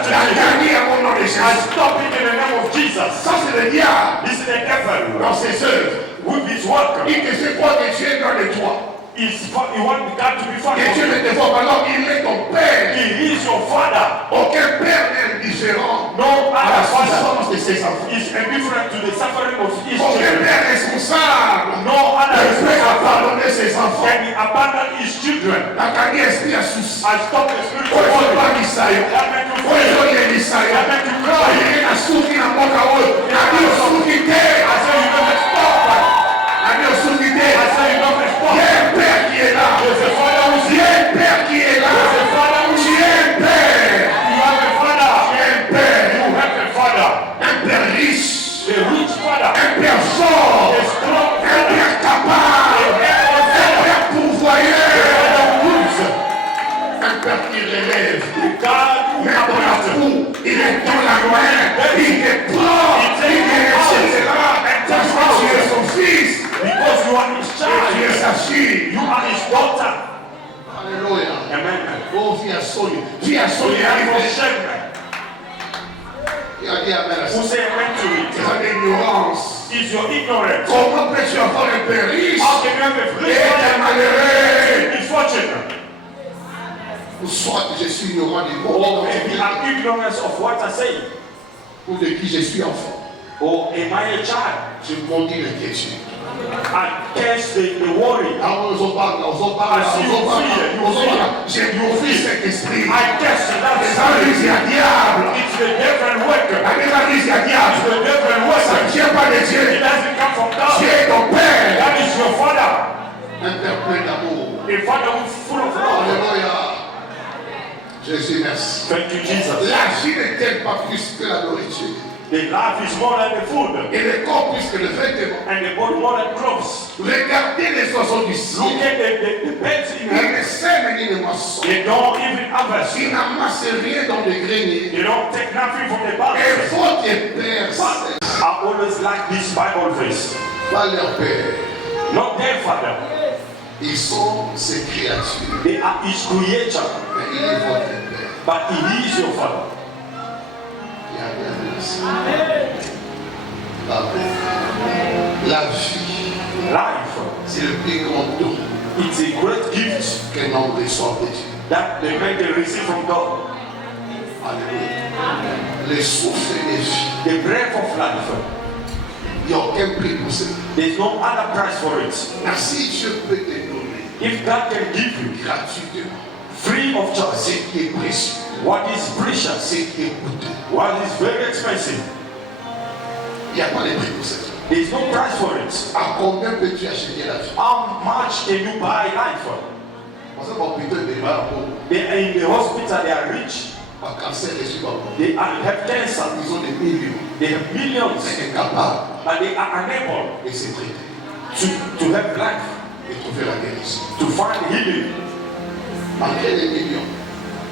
to La kill you. dernière à mon nom de I Jésus. stop it in the name of Jesus. Ça, c'est le diable. This is the devil Dans ses œuvres. with his work. Il te fait croire que Dieu est dans de toi. You want God to be father. Que Dieu ne te voit pas. Non, il est ton père. He is your father. Aucun père n'est indifférent No à la other father souffrance de ses enfants. is indifferent to the suffering of his Aucun children. père responsable No other ne peut father abandonner ses enfants. can abandon his children. La carrière esprit à souci. I stop the spiritual Oyo body. bamisayo. That make you Oyo feel. yemisayo. That make you cry. Oyo na suki na mboka oyo. Na bi osuki te. I say you don't stop. Na bi osuki te. I say you don't stop. Il y a un père qui est là. There's a father who's Il y here. a un père qui est là. There's a father who's Tu here. es un père. You have a father. Tu es un père. You have a father. Un père riche. A rich father. Un père fort. A strong Un father. père capable. Un père pourvoyeur. Un père qui relève. God who Mais dans la uplifts. boue, il est dans la main. Il te prend. Il te là. Parce que tu es son fils. Because you are his Et tu es child. sa fille. You are his daughter. Alléluia. Amen. Oh, viens Sonia. Viens So Sonia. you have no shame. Il a dit Amen à ça. Who say amen to it? C'est son ignorance. Is your ignorance. Comment peux-tu avoir un père riche How can you have a et rich être father malheureux? and misfortune? Ou soit je suis ignorant du Or monde maybe I'm ignorant of what I say. ou de qui je suis enfant. Or am I a child? Je maudis l'inquiétude. I curse the worry. Ah, on s'en parle, on s'en parle, on s'en parle. J'ai maudit cet esprit. I curse that Les gens disent, il y a diable. It's the devil worker. La Bible dit, il y a It's diable. the devil Ça worker. ne vient pas de It Dieu. doesn't come from God. Dieu est ton père. That is your father. Un père plein d'amour. A father who's full of love. Alléluia. Jésus, merci. Thank you, Jesus. La vie n'est-elle pas plus que la nourriture? The life is more than the food. Et le corps plus que le vêtement. And the body more than clothes. Regardez les oiseaux du Look ciel. at the birds in Ils heaven. ne sèment ni ne moissonnent. They don't even harvest. Ils n'amassent rien dans les greniers. They don't take nothing from the Et basket. votre père, But I always like this Bible verse. pas leur père. Not their father. Ils sont ses créatures. They are his creature. Mais il est votre père. But he is your father. Il y a bien merci. La vie, Life. c'est le plus grand don It's a great gift qu'un homme reçoit de Dieu. that the man can receive from God. Alléluia. Le souffle de vie. The breath of life. Il n'y a aucun prix pour ça. There's no other price for it. Si Dieu peut te donner If God can give you gratuitement free of ce charge, qui est précieux, what is precious, ce qui est coûteux, what is very expensive, il n'y a pas de prix pour ça. there's no price for it. À combien peux-tu acheter la vie? How much can you buy life? Parce que mon putain de mal pour They are in the hospital, they are rich, un cancer reçu par moi. they have cancer, Ils ont des millions. they have millions, C'est incapable but they are unable de se traiter, to have life, de trouver la guérison. to find healing. Malgré les millions,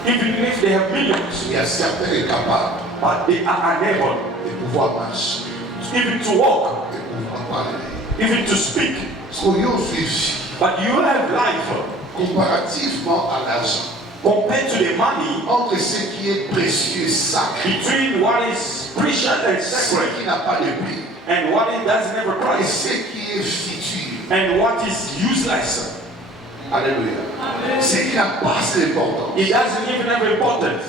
Even if they have millions, il y a certains incapables but they are unable de pouvoir marcher, even to walk, de pouvoir parler. even to speak. Ce qu'on y a suivi, But you have life comparativement à l'argent, compared to the money, entre ce qui est précieux, sacré, between what is precious and ce sacred qui n'a pas de prix, and what it doesn't have a et price, ce qui est futur. and what is useless. Alléluia. Ce qui n'a pas d'importance. It doesn't even have importance.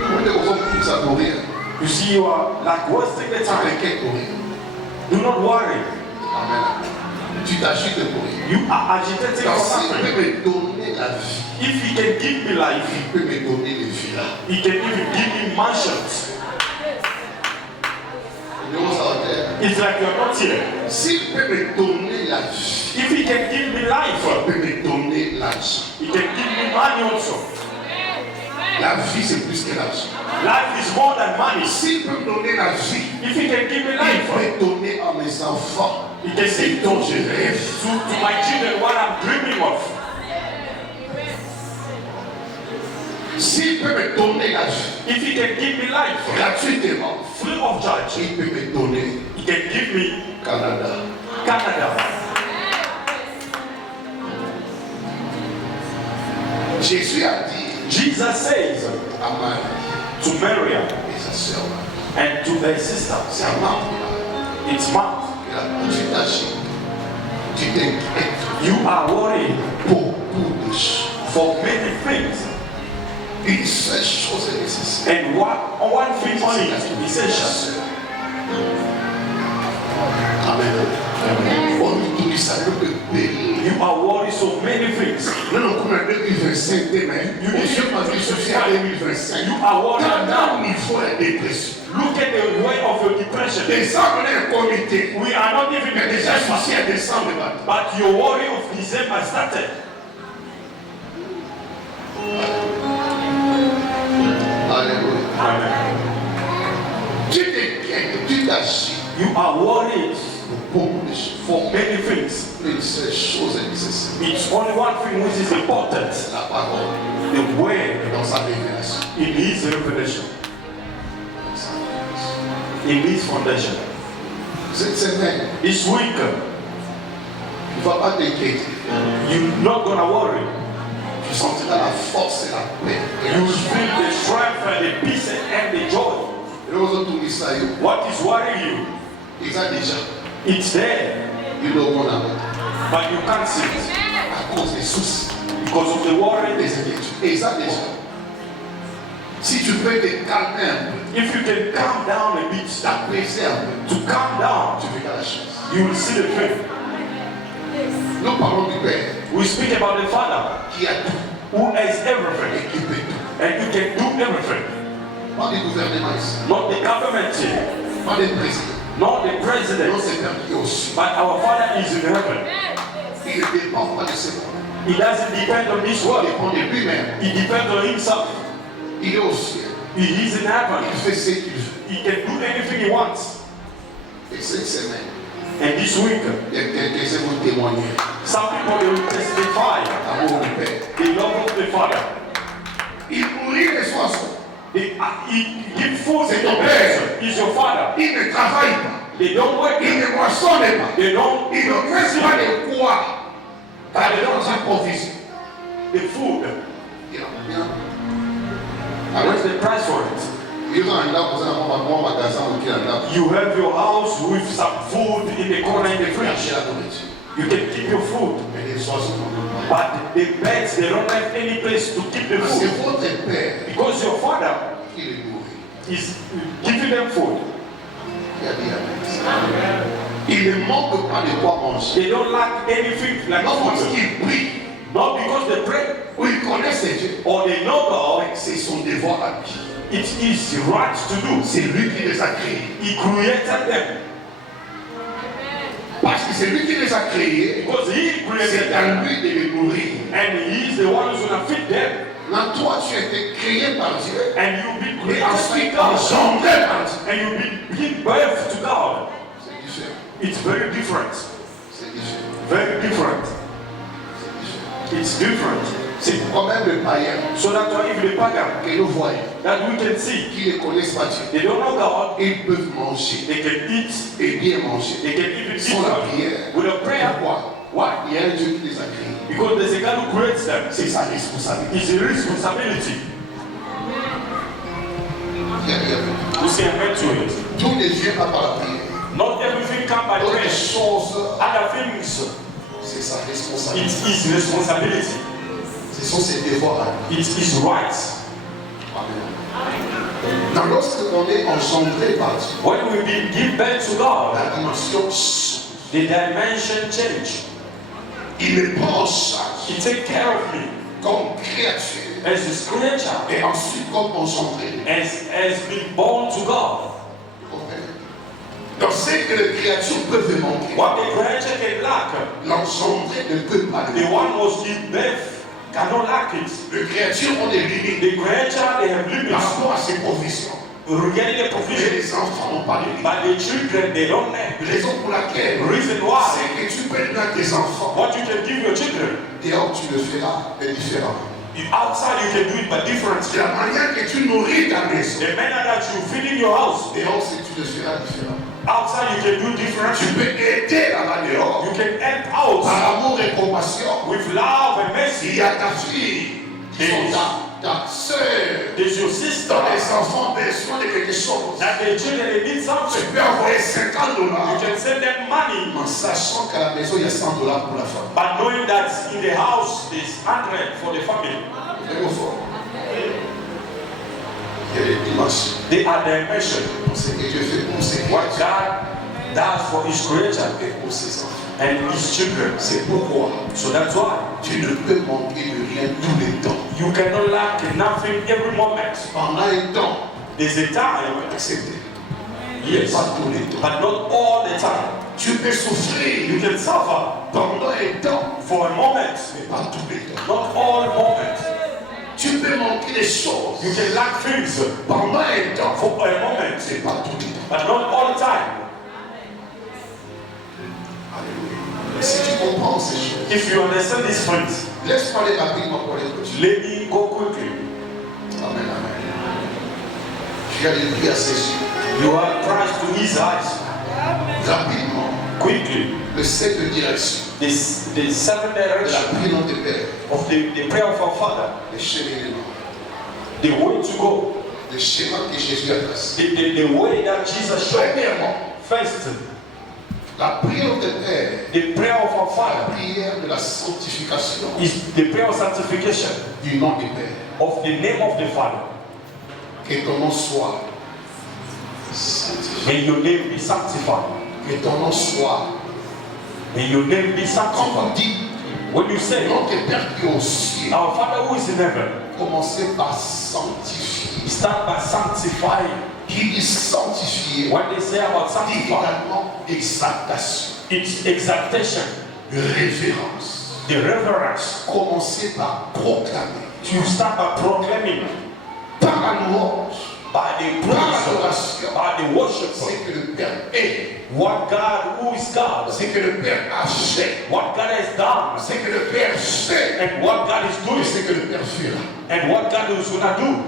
Vous ne pouvez pas ça pour rien. You see, you are like wasting the time. Avec quel pour rien. Do not worry. Amen. Tu t'agites pour rien. You are agitating Car for s'il something. peut me donner la vie, If he can give me life, il peut me donner les villas. he can even give me mansions. It's like you're not here. S'il peut me donner la vie, If he can give me life, il peut me donner l'argent. he can give me money also. La vie, c'est plus que l'argent. Life is more than money. S'il peut me donner la vie, If he can give me il life, peut donner à mes enfants he can ce say dont je rêve. to my children what I'm dreaming of. S'il peut me donner la vie If he can give me life, gratuitement, free of charge, il peut me donner he can give me Canada. Canada. Jésus a dit, Jesus says to Miriam and to their sister, it's mouth. You are worried for many things. And one thing only is essential. Amen. You are worried so many things. You are worried now. Look at the way of your depression. We are not even in December, but your worry of December started. Hallelujah. You are worried for many things. It's only one thing which is important. The word in his revelation. In his foundation. This week, you're not gonna worry. You will feel the strength and the peace and the joy. What is worrying you? It's there. But you can't see it. Because of the worry. If you can calm down a bit, to calm down, you will see the faith. We speak about the Father who has everything, and you can do everything. Not the government, not the president, but our Father is in heaven. He doesn't depend on this world. He depends on himself. He is in heaven. He can do anything he wants. And this week, some people will testify the love of the Father. He gives food to the birds. He's your Father. They don't work. They don't. The food. What's the price for it? You have your house with some food in the corner in the fridge. You can keep your food. But the birds, they don't have any place to keep the food. Because your Father is giving them food. They don't lack anything like food. Not because they pray. Or they know God. It is right to do. He created them. Parce que c'est lui qui les a créés. Because he created them. C'est à lui de les nourrir. And he is the one who's going to feed them. Now, toi, tu as été créé par Dieu. And you've been Et created ensuite by God. engendré par Dieu. And you've been given birth to God. C'est différent. It's very different. C'est différent. Very different. It's different. C'est quand même le païen So that even the pagan que nous voyons, that we can see, qui ne connaissent pas Dieu, they don't know God. ils peuvent manger They can eat. et bien manger. They can even eat Sans la prière. with a prayer. Pourquoi? Why? Il y a un Dieu qui les a créés. Because there's a God who creates them. C'est sa responsabilité. It's a responsibility. Il To say amen to it. Tout ne vient pas par la prière. Not everything comes by D'autres prayer. choses, Other things, c'est sa it responsabilité. is responsibility. Ce sont ses devoirs. It is right. Amen. Donc, lorsque on est engendré par Dieu, When we give birth to God, la dimension, the dimension change. il me prend en charge He take care of me comme créature as his creature, et ensuite comme engendré. as been born to God. Donc, ce que les créatures peuvent manquer, What the creature can lack, l'engendré ne peut pas le the one who was given birth cannot lack it. Les créatures ont des limites The creature, they have par limits rapport à ses provisions. regarding the Et provision, les enfants n'ont pas de limites. but the children, they don't have. Raison pour laquelle, Reason why, c'est que tu peux donner à tes enfants. what you can give your children, Dehors, tu le feras, mais différemment. outside you can do it, but different. C'est la manière que tu nourris ta maison. The manner that you feed in your house, Dehors, c'est tu le feras différemment. outside you can do different. Tu peux aider là-bas dehors. You can help out Par amour et compassion. with love and Il mercy. y a ta fille qui sont là. ta soeur, There's your sister. les enfants ont besoin de quelque chose. That the children they need Tu something. peux envoyer $50. You can send them money. En sachant qu'à la maison, il y a $100 pour la femme. But knowing that in the house there's 100 for the family. Très fort. Il y a des dimensions. They are dimension. Pour ce que Dieu fait pour ses What créatures God does for his creature et pour ses enfants. and his children. C'est pourquoi So that's why tu ne peux manquer de rien tous les temps. you cannot lack nothing every moment. Pendant un temps, There's a time, accepté. yes, Pas tous les temps. but not all the time. Tu peux souffrir You can suffer pendant un temps, for a moment, mais pas tous les temps. not all moments. Tu peux manquer des choses You can lack things pendant un temps, for a moment, c'est pas tous les temps. but not all the time. Alléluia. Si tu comprends ces choses, If you understand these things, laisse-moi aller rapidement pour les petits. let me go quickly. Amen, amen. J'ai alléluia à ses yeux. You are Christ to his eyes. Rapidement, Quickly. le set de direction The seven de la direction prière de Père, of the prayer of our Father, les cheminements, the way to go, le schéma que Jésus a tracé. the way that Jesus showed. Premièrement, First, la prière de Père, the prayer of our la Father prière de la sanctification is the prayer of sanctification du nom du Père. of the name of the Father. Que ton nom soit sanctifié. May your name be sanctified. Que ton nom soit. May your name be Quand on sanctified. dit When you say, notre Père qui est aux cieux, our Father who is in heaven, commencez par sanctifier. start by sanctifying. Qui dit sanctifier, When they say about dit sanctify, également exaltation, it's exaltation, révérence. the reverence. Commencez par proclamer. You start by proclaiming, Par la louange, by the par praise, l'adoration, by the worship, c'est que le Père est, what God, who is God, c'est que le Père a fait, what God has done, c'est que le Père fait, and what God is et doing, c'est que le Père fera. and what God is gonna do.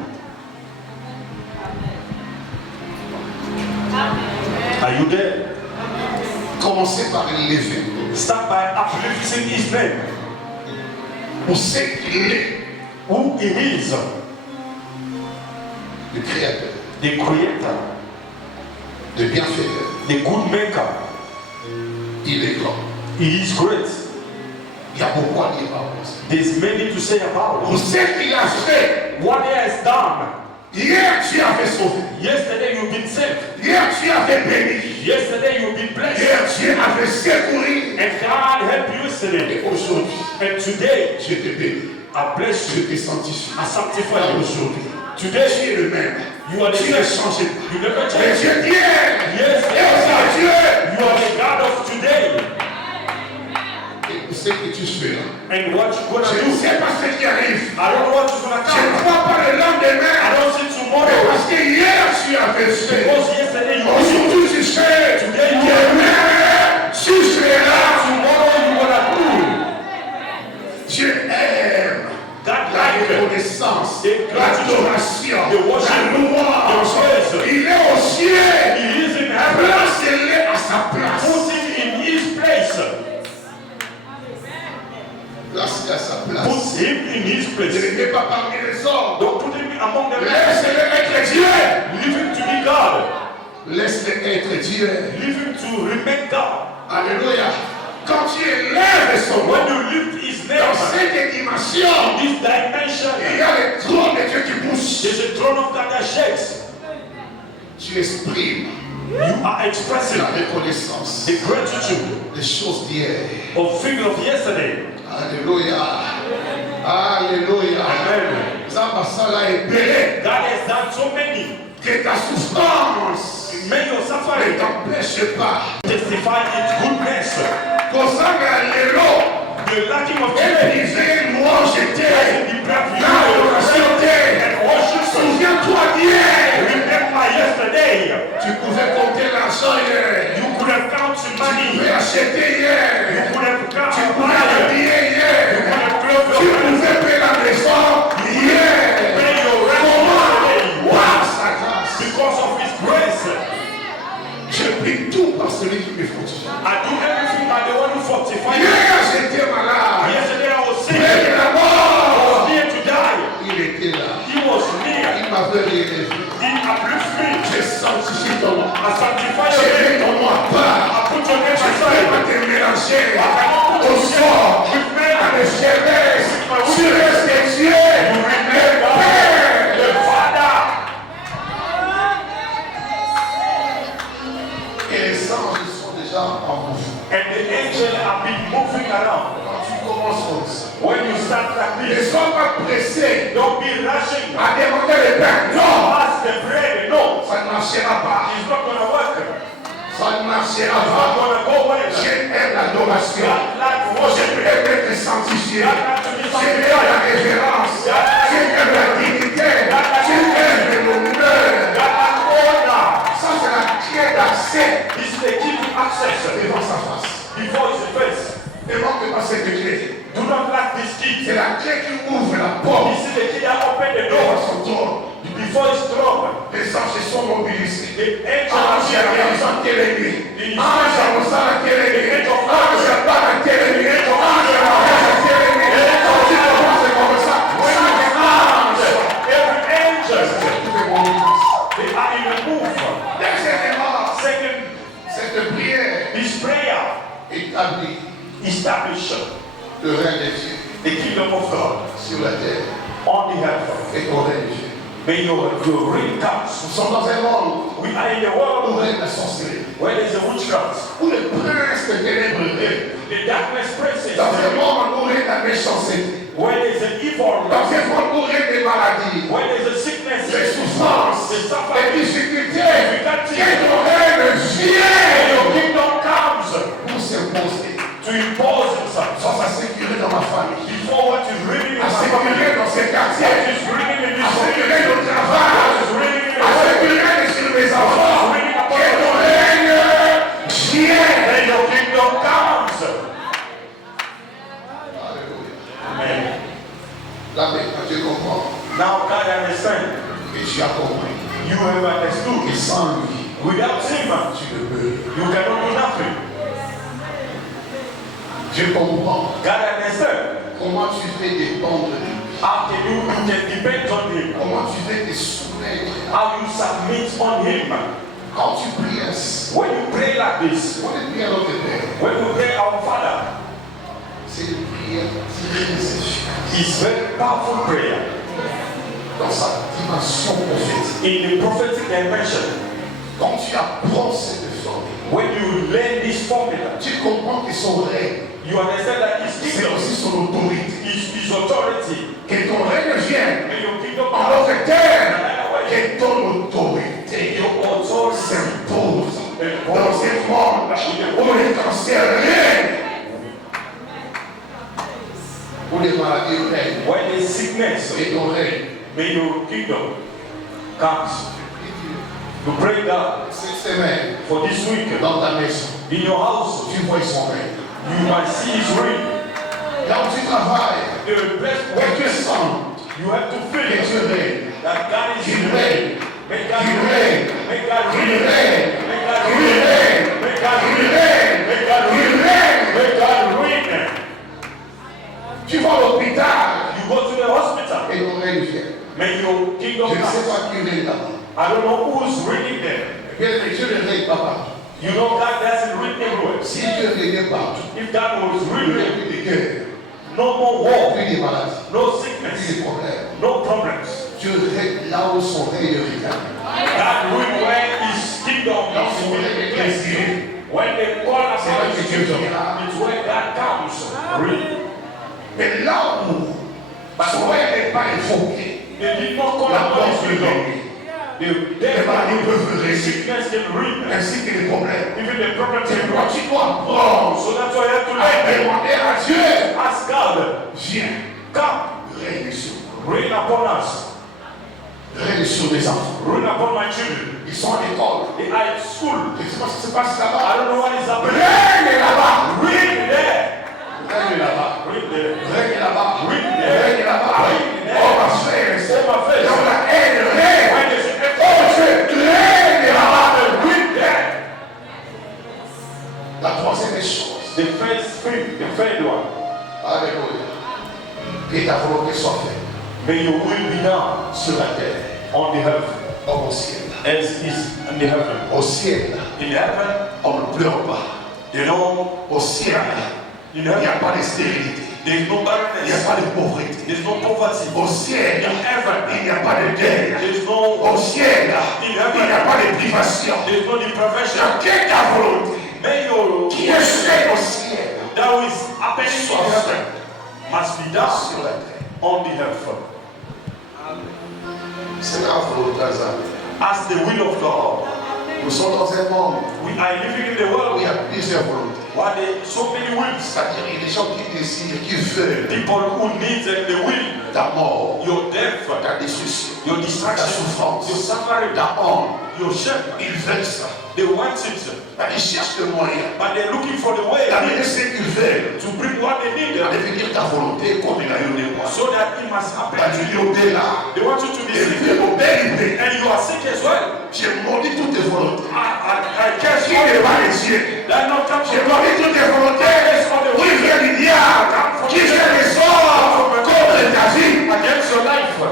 Are you there? Commencez par l'élever. Start by uplifting his name, Pour ce qu'il est, who he is, le Créateur, the creator, le bienfaiteur. the good maker. Il est grand. He is great. Il y a beaucoup à dire par rapport à ça. There's many to say about Pour it. ce qu'il a fait, What he has done. hier tu as fait sauver. Yesterday you've been saved. Hier tu as fait béni. Yesterday you've been blessed. Hier tu as fait secourir. And God helped you yesterday. Et aujourd'hui, And today je te bénis. I bless Je you. te sanctifie. I sanctify Car you. aujourd'hui, Today tu es le même. you are the Tu ne same. changes pas. You never Mais change. tu es hier. Yes, Et aussi Dieu. you are the God of today. Et pour ce que tu fais, And what you gonna je ne do? sais pas ce qui arrive. I don't know what is gonna Je ne come. vois pas le I lendemain. don't see Mais tomorrow. parce que hier tu as fait fait. Because yesterday you Aujourd'hui tu sais. Today you Demain tu seras. tomorrow you gonna do. Dieu aime God la like it. reconnaissance, The gratitude, l'adoration, the worship, la louange. the praise. Il est au ciel. He is in heaven. Placez-le à sa place. Put him in his place. Placez-le à sa place. Put him in his Ne place. mettez pas parmi les hommes. Don't put him among the men. Laissez-le être Dieu. Leave him to be God. Laisse-le être Dieu. Leave him to remain God. Alléluia. Quand tu élèves son When nom, you lift his name, dans cette dimension, this il dimension, y a le trône de Dieu qui bouge. there's a throne of God that shakes. Tu exprimes You are expressing la reconnaissance the gratitude des choses d'hier. of things of yesterday. Alléluia. Alléluia. Amen. Ça passe là et belé. God has done so many. Que ta souffrance Many of ne suffering t'empêche pas. testify its goodness. Consacre l'élo. The lacking of Et today disait, louange is était. the breath you L'adoration était. and worship. Souviens-toi d'hier. Remember yesterday. Tu pouvais compter l'argent hier. You could have found some Tu money. pouvais acheter You hier. could have Tu got pouvais money. habiller You hier. could have clothed Tu your pouvais payer la maison hier. pay your rent Comment? today. Wow, sa grâce. Because of his grace. Je prie tout par celui qui me fortifie. I do everything by the one who fortified me. Hier, j'étais malade. Yesterday I was sick. Mais I la mort, was near to die. il était là. gens en mouvement. And the angels have been moving around. Quand tu commences comme ça, When you start like ne this, sois pas pressé don't be rushing. à demander le pain. Non, Pass the bread. No, ça ne marchera pas. it's not going to work. Ça ne marchera It's not pas. going to go well. J'aime l'adoration. God like worship. J'aime être sanctifié. God like to be J'aime la sanctified. révérence. J'aime la dignité. J'aime l'honneur. God like honor. Ça, c'est la clé d'accès This is the key to access devant sa face. before his face. Ne manque pas cette clé. Do not lack this key. C'est la clé qui ouvre la porte This is the key that opens the devant door son trône. before his throne. Les anges se sont mobilisés. The angel Ange is here. à Télémi. Ange à Rosana Télémi. Ange à Bana Télémi. Ange à Rosana Télémi. Quand tu commences comme ça, Every angel, tout est mobilisé. they are in the move. Deuxièmement, Second, cette prière this prayer établit establish le règne de Dieu the kingdom of God sur la terre on the earth. et ton règne de Dieu. May your reign comes. Nous sommes dans un monde We are in the où world règne la sorcellerie, where there is a witchcraft. où le prince de ténèbres règne. The darkness presses. Dans un monde où règne la méchanceté, Where there is an evil. dans un monde où règne les maladies, Where there is a sickness. les souffrances, The les suffering. difficultés, que ton règne And vienne your kingdom comes pour s'imposer. to impose himself. Sans s'assécurer dans ma famille, Before what is reading in my family. assécurer dans ces What quartiers, is reading in this assécurer city. au travail, What is reading in the world. assécurer sur mes enfants, que ton règne vienne. And your kingdom comes. Alléluia. Amen. Là maintenant, tu comprends Now God understand. et tu as compris. You have Et understood. sans lui, Without him, tu ne peux. you cannot do nothing. Je comprends God understand. comment tu fais dépendre de lui. How can you can depend on him? Comment tu fais te soumettre. How you submit on him? Quand tu pries ainsi, When you pray like this, on est prière notre Père. when you pray our Father, C'est une prière très efficace it's very powerful prayer dans sa dimension prophétique. in the prophetic dimension. Quand tu apprends cette formule, When you learn this formula, tu comprends que son règne, you understand that his c'est kingdom aussi son autorité. is his authority. Que ton règne vienne And your kingdom en comes. notre terre. Que ton autorité Your authority s'impose dans ce monde où les cancers règnent. Où les maladies règnent. when the sickness, Et ton règne. may your kingdom comes. You pray God Cette semaine, for this week dans ta maison, in your house. tu vois son règne. You might see his reign. Là où tu travailles, The best où way tu sens you have to que feel tu règnes. that God is Tu in règnes. Make God Tu reign. règnes. Make God Tu reign. règnes. Make God Tu reign. règnes. Make God Tu reign. règnes. Make God Tu reign. règnes. Make God reign. Tu vas à l'hôpital You go to the hospital. et ton règne vient. May your kingdom Je ne sais come. pas qui règne là-bas. I don't know who's reigning there. Bien, mais Dieu ne règne pas partout. You know God doesn't reign everywhere. Si Dieu régnait partout, If God was il n'y aurait reigning, plus de guerre, no more war, plus de maladies, no plus sickness, de problèmes. no problems. Dieu règne là où son règne règne. God reign where his kingdom Dans is son in règne the place. éclairé, When they call c'est là upon que his Dieu kingdom, viendra. it's where God comes. Reign. Mais là où son règne n'est pas évoqué, They did not call la upon porte his peut kingdom. régner. The Les devil, maladies peuvent régner, sickness can reign. ainsi que les problèmes. Even the problems C'est can pourquoi reign. tu dois apprendre So that's why you have to à learn. demander à Dieu, Ask God, viens, come, règne sur moi, reign upon us. règne sur mes enfants. Reign upon my children. Ils sont à l'école. They are at school. Je ne sais pas ce qui se passe I là-bas. don't know what is happening. Règne là-bas. Reign there. Règne là-bas. Reign there. Règne là-bas. Reign there. Règne là-bas. Reign there. Oh ma frère, Oh my face. dans la haine, règne. When there's an Oh Dieu, règne là-bas. reign there. La troisième chose. The first thing, the third one. Alléluia. Que ta volonté soit faite May your will be done sur la terre, on the heaven comme au ciel. as is in the heaven. Au ciel, In heaven, on ne pleure pas. they don't. Au ciel, In il n'y a heaven, pas de stérilité. there's no Il n'y a barrenness. pas de pauvreté. There's no poverty. Au ciel, In heaven, il n'y a pas de guerre. there's no. Au ciel, il n'y a pas de privation. There's no deprivation. Que ta volonté May your must be sur done la terre. on the earth. C'est la volonté de Dieu. As the will of God. Nous sommes dans un monde We are living in the où world il y a plusieurs volontés. where there are so many wills. C'est-à-dire, il y a des gens qui désirent, qui veulent People who need the will, ta mort, your death, ta destruction, your ta distraction, souffrance, your suffering, ta honte. your shame. Ils veulent ça. They want it, Ils cherchent le moyen but they're looking for the way d'amener ce qu'ils veulent to bring what they need à devenir ta volonté comme il a eu des mois. so that it must happen Bah, to tu dis you. au-delà. They want you to be Et sick, puis au bel and you are sick as well. j'ai maudit toutes tes volontés. I curse Qui you. n'est pas les cieux. That not come J'ai from maudit toutes tes volontés. Qui vient du diable. Qui vient des sorts contre ta vie. against your life.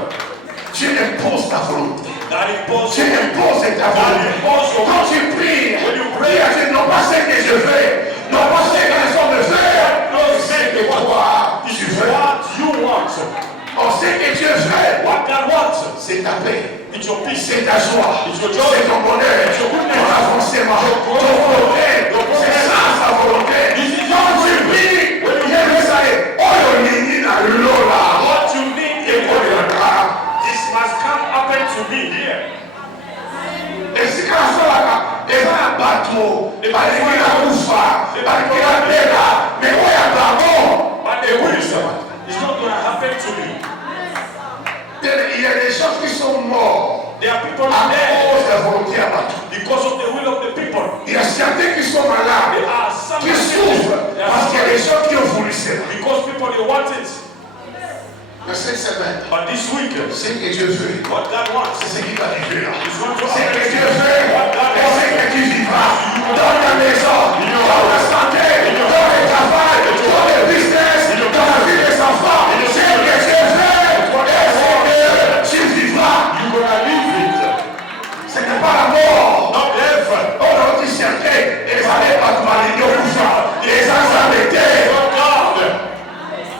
Tu imposes ta volonté. That impose Tu imposes ta volonté. Quand tu pries, dis à Dieu, non pas ce que je fais, non pas ce que les hommes veulent, non ce que toi tu veux. what you want. On sait que Dieu veut. What God wants. C'est ta paix, It's your peace. c'est ta joie, It's your joy. c'est ton bonheur, ton avancement, ton progrès. C'est ça sa volonté. Quand tu pries, Dieu veut ça. Oh, il y a Lola. What you need Et is pour le cas, this must come happen to me here. et si quand on a un bateau, il y a un bouffard, il y a un pédale, mais où il y a un bateau? But the will it's not going to happen to me. Il y a des gens qui sont morts There are people à there cause de la volonté à bateau. because of the will of the people. Il y a certains qui sont malades, There are some qui souffrent parce qu'il y a des gens qui ont voulu cela. because people they want it. Mais cette semaine, But this week, ce que Dieu veut, what God wants c'est ce qui va arriver là. is going to Ce que happen. Dieu veut, et ce que tu vivras dans ta maison, dans ta santé, dans le travail, dans le business, dans la vie des enfants. Ce que Dieu veut, et ce que tu vivras. You're going to live it. Ce n'est pas la mort. Not death. On a dit certains, et les années pas tout mal, ils ont ça. Les gens s'arrêtaient. It's not God.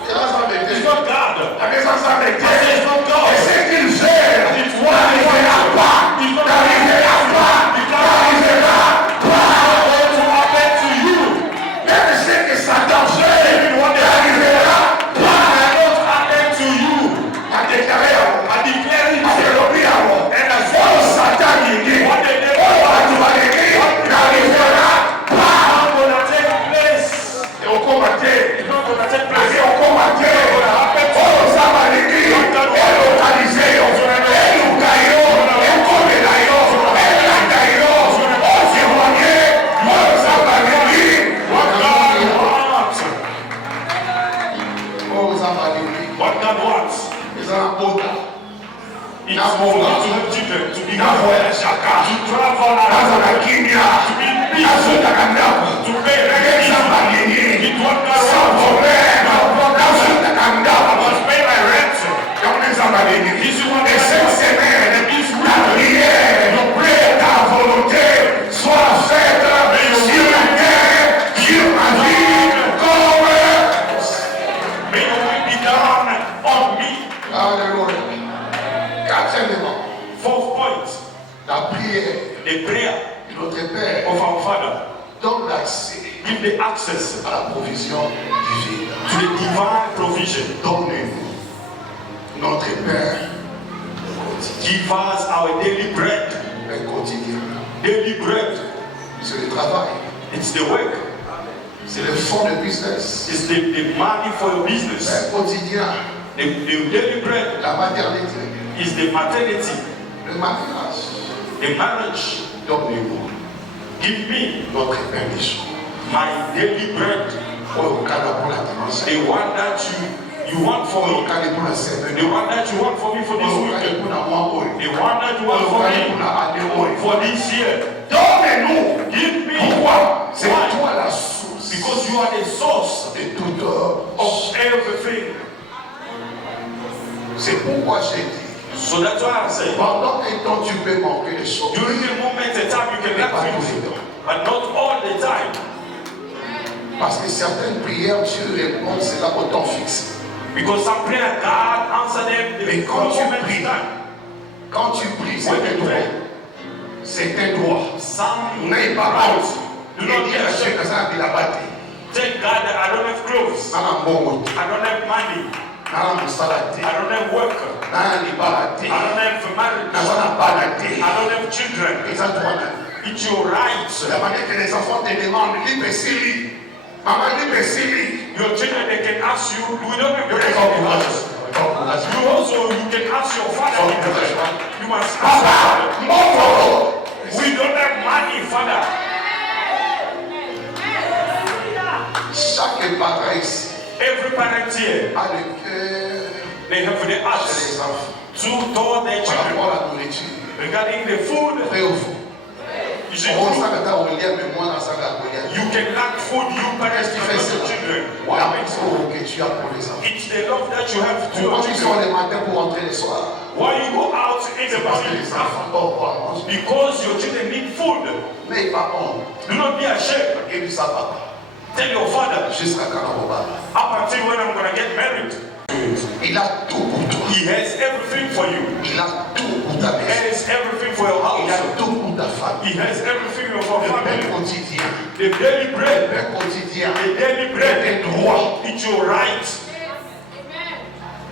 Les gens s'arrêtaient. It's not God. Les gens s'arrêtaient. It's not God. Et ce qu'ils veulent, n'arrivera pas. N'arrivera pas. N'arrivera pas. It's going to happen to you. Même ce que Satan fait, n'arrivera pas. It will not happen to you. A déclaré avant. I declare it. A déclaré avant. And I say, Oh, Satan, il dit. what the devil Oh, tu vas le dire. N'arrivera pas. not going to take place. Et au combattre. It's not going to take Et place. au combattre. Oh, ça va le dire. Et localiser. Et nous gagnons. Et comme il a eu. Et la gagnons. Oh, témoigner. Oh, ça va le dire. What God wants. Oh, ça va le dire. What God wants. Ils ont un beau temps. It's for you to have children, to be Na voya shaka. to travel Nazo around, na kimya. to be Nazo peaceful, na kandamu. to pay rent. Eza bagini. It's what God Sans wants. problème. Nazo na I kandamu. must pay my rent. Donc eza bagini. This is what Et God cette wants. semaine, This la week, prière, ta volonté soit faite sur la terre, sur ma vie, comme... may your will be done on me. Alléluia. Quatrièmement, Fourth point, la prière the prayer de notre Père of our Father. donne l'accès Give the access à la provision divine. to the divine provision. Donne-nous notre Père Give us our daily bread. le quotidien. Daily bread. C'est le travail, It's the work. c'est le fonds de business. It's the money for your business. Le quotidien, The daily bread la maternité, is the maternity, le mariage. the marriage. Donne-nous Give me notre pain du jour. my daily bread. Oh, Canada pour la dimanche. The one that you want for Oh, me. Canada pour la semaine. The one that you want for me for this Oh, week. Canada pour la mois. Oh, The one that you want for Canada pour me la année. Oh, for this year. donne-nous. Give me. Pourquoi? C'est Why? toi la source Because you are the source de toute of everything. C'est pourquoi j'ai dit, So that's why I say, pendant un temps tu peux manquer des choses. during the moment in time you can Mais pas have tout le things, temps. but not all the time. Parce que certaines prières, Dieu répond, c'est là au temps fixe. Because some prayer, God answer them Mais the quand tu moment in pries, time. quand tu pries, c'est When un you droit. pray, C'est un droit. some N'aie pas right. honte. Do Il not dit be à ashamed. chacun ça, il a battu. Thank God that I don't have clothes. Nana mbongo. I don't have money. Nana musala te. I don't have work. Nana libala te. I don't have marriage. Nana bala te. I don't have children. It's your right. La manière que les enfants te demandent, l'imbécile. Maman, l'imbécile. Your children, they can ask you, we don't have the right. You also, you can ask your father. You must ask Papa, your father. We don't have money, Father. Chaque parent ici Every parent here, a le cœur they have the heart des enfants to toward their par children. rapport à la nourriture. Regarding the food, Vrai ou faux? you should On sent que quand on lit, mais moi, on sent qu'on lit. you can lack food, you parents can for your children. L'amour que tu as pour les enfants. It's the love that you have to Pourquoi your tu sors children. le matin pour rentrer le soir? Why you go out in the Parce que morning? les enfants doivent pouvoir manger. Because your children need food. Mais pas honte. Do not be ashamed. Et lui, ça va. Tell your father, Jusqu'à quand on va. up until when I'm gonna get married. Il a tout pour toi. He has everything for you. Il a tout pour ta He maison. has everything for your Il house. a tout pour ta famille. He has everything for Le pain family. quotidien. The daily Le bread. pain quotidien. The daily bread. Tes droits. It's your right.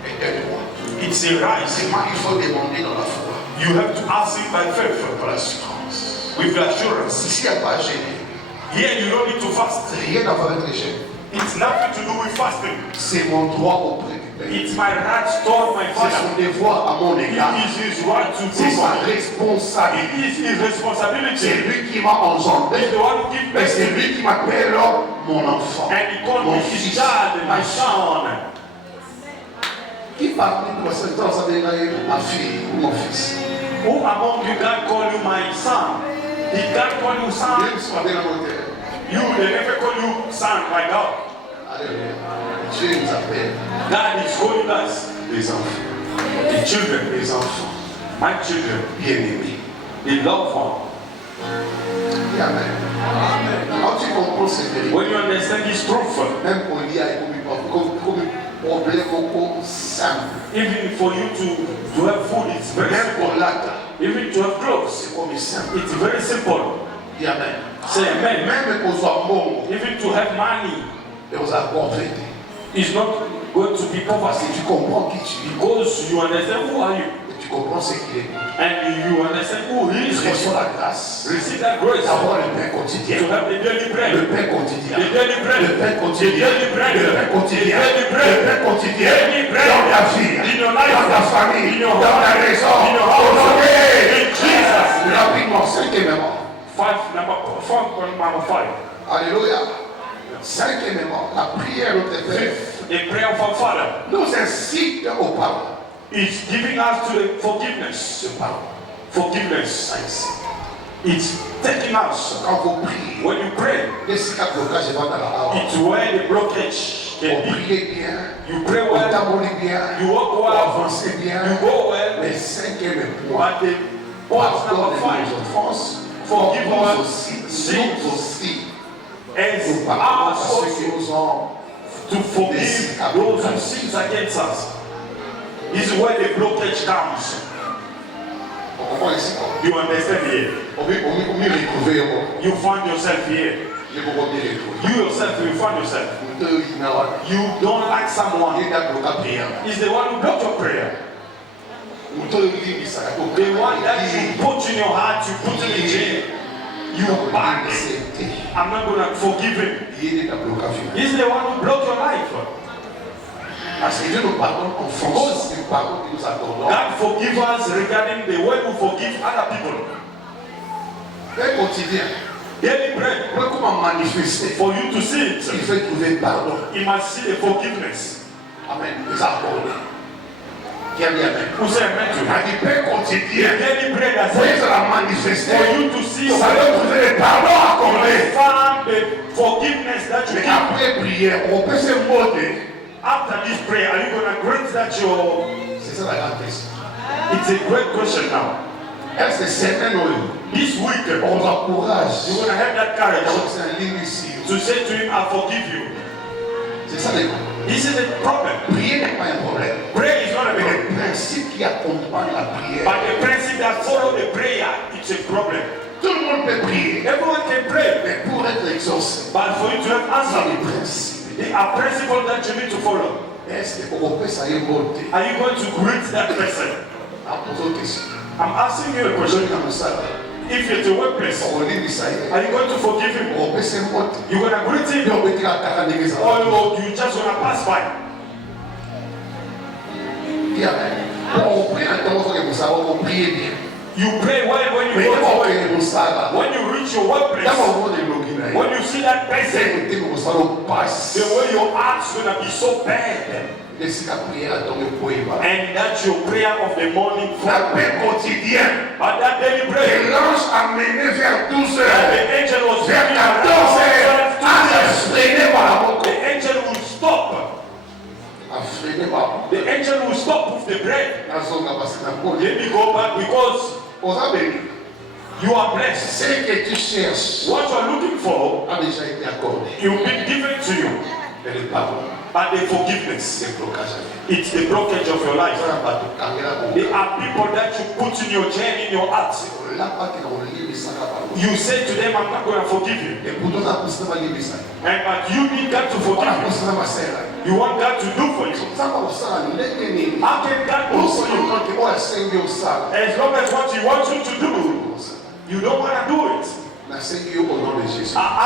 Et tes droits. It's a right. Seulement, il faut demander dans la foi. You have to ask him by faith. Pour l'assurance. With assurance. Ici, il n'y a pas à gêner. Here you don't need to fast. Rien à voir avec les gènes. It's nothing to do with fasting. C'est mon droit auprès du Père. It's my right toward my C'est father. son devoir à mon It égard. is his right to C'est sa provide. responsabilité. It is his C'est responsibility. lui qui m'a engendré. He's the one who gives Et birth c'est to me. lui qui m'appelle mon enfant. And he called Mon me his fils. child, my son. Qui parmi nous, c'est ma fille ou mon fils? Who among you God call you my son? Did God call you son? Dieu soit bien à mon terre. You, they never call you son, my God. Alléluia. Dieu nous appelle God is calling us les enfants. the children, Les enfants my children, bien-aimés. the loved one. Et Amen. Quand tu comprends ces vérités, When you understand this truth, même pour lier avec comme problème beaucoup simple. even for you to have food, it's very Même simple. pour l'acte, Even to have clothes, c'est comme simple. it's very simple. Et Amen. Say amen. Même pour soit bon, Even to have money et aux apports is not going to be parce poverty que tu comprends qui tu es. because you understand who are you Et tu comprends ce qu'il est. and you understand who he is. Reçois la grâce Receive that grace d'avoir le pain to quotidien. have the daily Le bread. pain quotidien. The daily bread. Le pain The quotidien. daily bread. Le pain quotidien. The daily bread. Le pain quotidien. Daily bread. Dans ta vie. In your life. Dans ta famille. In your Dans ta home. maison. In your Au house. nom de In Jesus. rapidement, cinquièmement. Number five. Alléluia. Cinquièmement, la prière de tes pères The prayer of our Father nous incite au pardon. is giving us to the forgiveness. Ce pardon. Forgiveness. Ça ici. It's taking us. Quand vous priez, When you pray, les quatre blocages vont dans la haute. it's where the blockage Vous can be. priez bien. You pray Vous well, taboulez bien. you walk Vous well, avancez bien. you go well, Mais cinquième point. but the point number Pardonne five nos offenses. Forgive Nous us aussi. sins. Nous aussi. is Nous pardonnons à ceux us qui nous ont. to forgive those who sin against us. This is where the blockage comes. On comprend ici. You understand here? On m'y retrouver. You find yourself here. Je vous m'y retrouver. You yourself, you find yourself. You don't like someone. He's the one who blocked your prayer. The one that you put in your heart, you put in the jail. You ban it. I'm not going to forgive him. He's the one who blocked your life. Parce que Dieu nous pardonne en fonction du pardon que nous accordons. God forgive us regarding the way we forgive other people. Pain quotidien. Daily bread. Pour comment manifester. For you to see it, Il faut trouver pardon. you must see the forgiveness. Amen. Nous accordons. Qui a dit Amen. Who say amen to On a that? dit pain The quotidien. daily bread has Pour said, la manifester. for you to see Ça doit trouver le pardon accordé. found the forgiveness that you Mais give. après prière, on peut se moder. After this prayer, are you going to grant that your... C'est ça la grande question. It's a great question now. Est-ce que certains ont This week, on encourage. you're going to have that courage Donc c'est un livre ici. to say to him, I forgive you. C'est ça les This is a problem. Prier n'est pas un problème. Prayer is not a Mais problem. le principe qui accompagne la prière. But the principle that follow the prayer, it's a problem. Tout le monde peut prier. Everyone can pray. Mais pour être exaucé, But for you to have c'est answer, le principe. There are principles that you need to follow. Est-ce que vous pouvez savoir monter? Are you going to greet that person? I'm asking you a question. If it's a workplace, are you going to forgive him? You're going to greet him? Or you just going to pass by? You pray well when you go to work. When you reach your workplace, when you see that person, the way your heart's going to be so bad. And that's your prayer of the morning forward. But that daily prayer, the angel was bringing the angel will stop. The angel will stop with the bread. Let me go back because you are blessed. What you are looking for, you've been given to you. But the forgiveness, it's the blockage of your life. There are people that you put in your journey, in your heart. You say to them, I'm not going to forgive you. But you need God to forgive you. You want God to do for you. How can God do for you? As long as what He wants you to do, you don't want to do it. I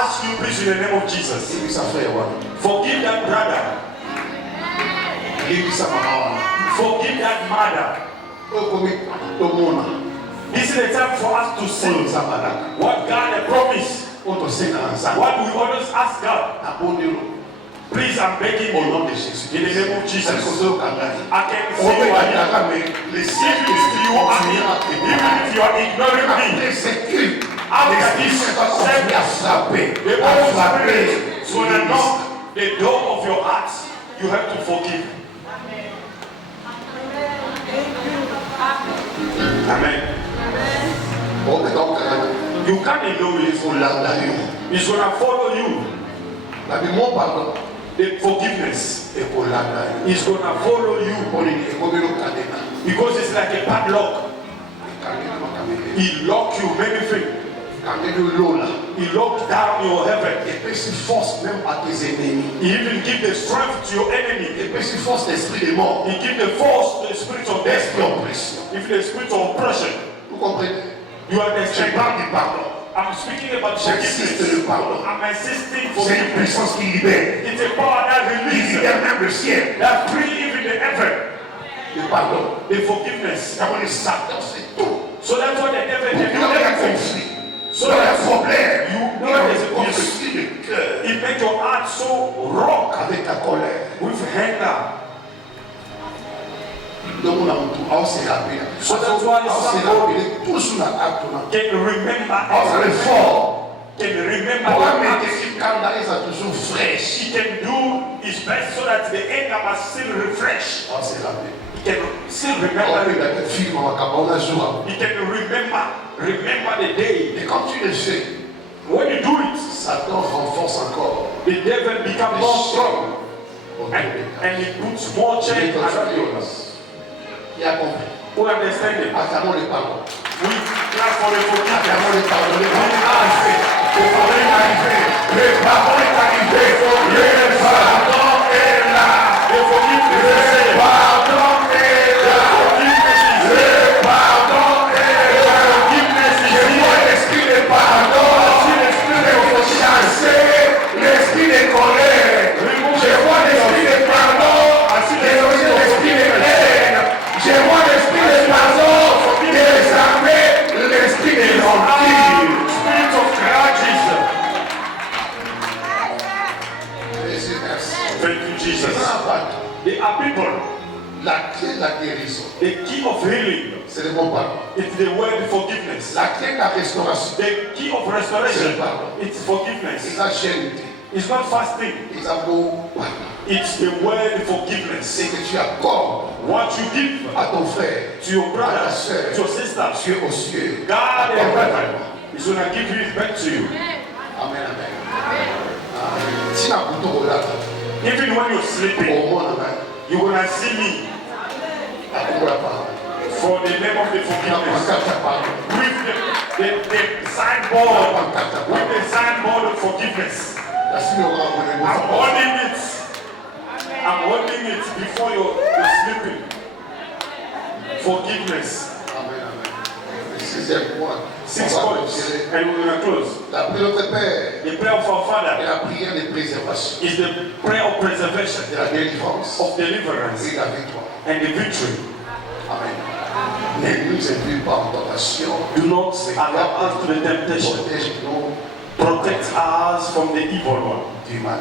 ask you please in the name of Jesus. Forgive that brother. Forgive that mother. This is the time for us to see what God has promised. What we always ask God. Please, I'm begging you in the name of Jesus. I can see even if you are ignoring me. After this, the Holy Spirit is going to knock the door of your heart. You have to forgive. Amen. You can't ignore it. It's going to follow you. The forgiveness is going to follow you because it's like a padlock. He locked you many things. He locked down your heaven. He even give the strength to your enemy. He give the force to the spirit of death. If the spirit of oppression. You understand? I'm speaking about forgiveness. I'm insisting for forgiveness. It's a power that releases. That free even the heaven. The forgiveness. So that's what the devil can do. So that you know there's a conflict. It makes your heart so rock with anger. So that's why somebody can remember he can do his best so that the anger must still refresh. He can still remember. He can remember the day. When you do it, the devil becomes more strong. And he puts more chains around you. Who understand it? We clap for the There are people. The key of healing. It's the word forgiveness. The key of restoration. It's forgiveness. It's not fasting. It's the word forgiveness. What you give to your brother, to your sister, God in heaven is going to give you it back to you. Amen. Even when you're sleeping, you're going to see me for the name of the forgiveness. With the signboard, with the signboard of forgiveness. I'm holding it before you're sleeping. Forgiveness. Six points. And we're going to close. La prière de Père The prayer of our est Father la prière de préservation, is the prayer of preservation, de la délivrance of deliverance, et la victoire. and the victory. Amen. Ne nous induis pas en tentation. Do not allow us to the temptation. Protège-nous Protect us from the evil one. du mal.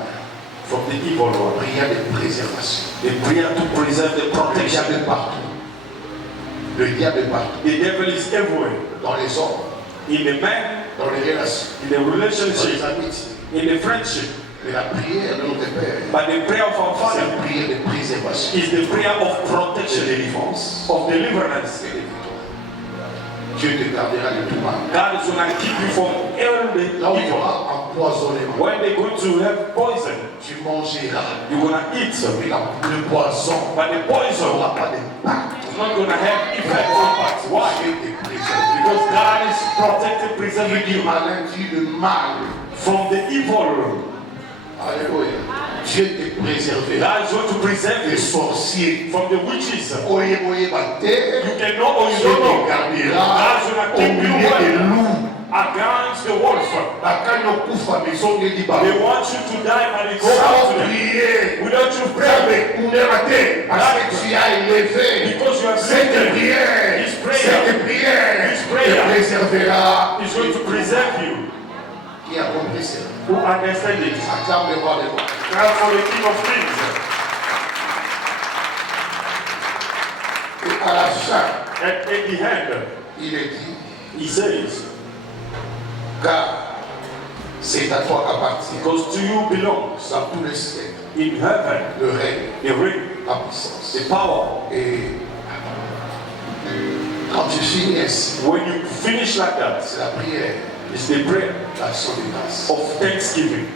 From the evil one. Prière de préservation. The prayer to preserve the Le protection. diable est partout. Le diable est partout. The devil is everywhere. Dans les hommes, In the man, dans les relations, in the dans relationship, les amitiés. in the friendship. Mais la prière de notre Père, But the prayer of our c'est Father une prière de préservation, is the prayer of de protection, délivrance of deliverance. et de victoire. Dieu te gardera de tout mal. God is going to keep you from every Là où il y evil. aura empoisonnement, When they're going to have poison, tu mangeras. you're going to eat some. Mais le poison But the poison n'aura pas d'impact. is not going to have effect on us. Why? Dieu te préserve. Because God is protecting, preserving Du you malin, du mal. from the evil. Alléluia. Dieu te préservera. God is going to preserve Des you sorciers. from the witches. Oye, oye, bate. You cannot or you Dieu don't te know. gardera God's going to au keep you milieu des well loups. against the wolf. La canne couvre la maison de Liban. They want you to die, but they go out Sans to them. prier. Without you Vous praying, avez couverté parce que tu as élevé. because you have Cette lifted, prière, His prayer, cette prière His prayer te préservera. is going to preserve you. Qui a compris cela? Who understand it? Acclame le roi des rois. Cry for the King of Kings. Et à la fin, And in the end, il est dit, he says, car c'est à toi qu'appartient because to you belongs dans tous les siècles in heaven le règne, the reign, la puissance. the power. Et quand tu finis ainsi, When you finish like that, c'est la prière, it's the prayer l'action de grâce. of thanksgiving.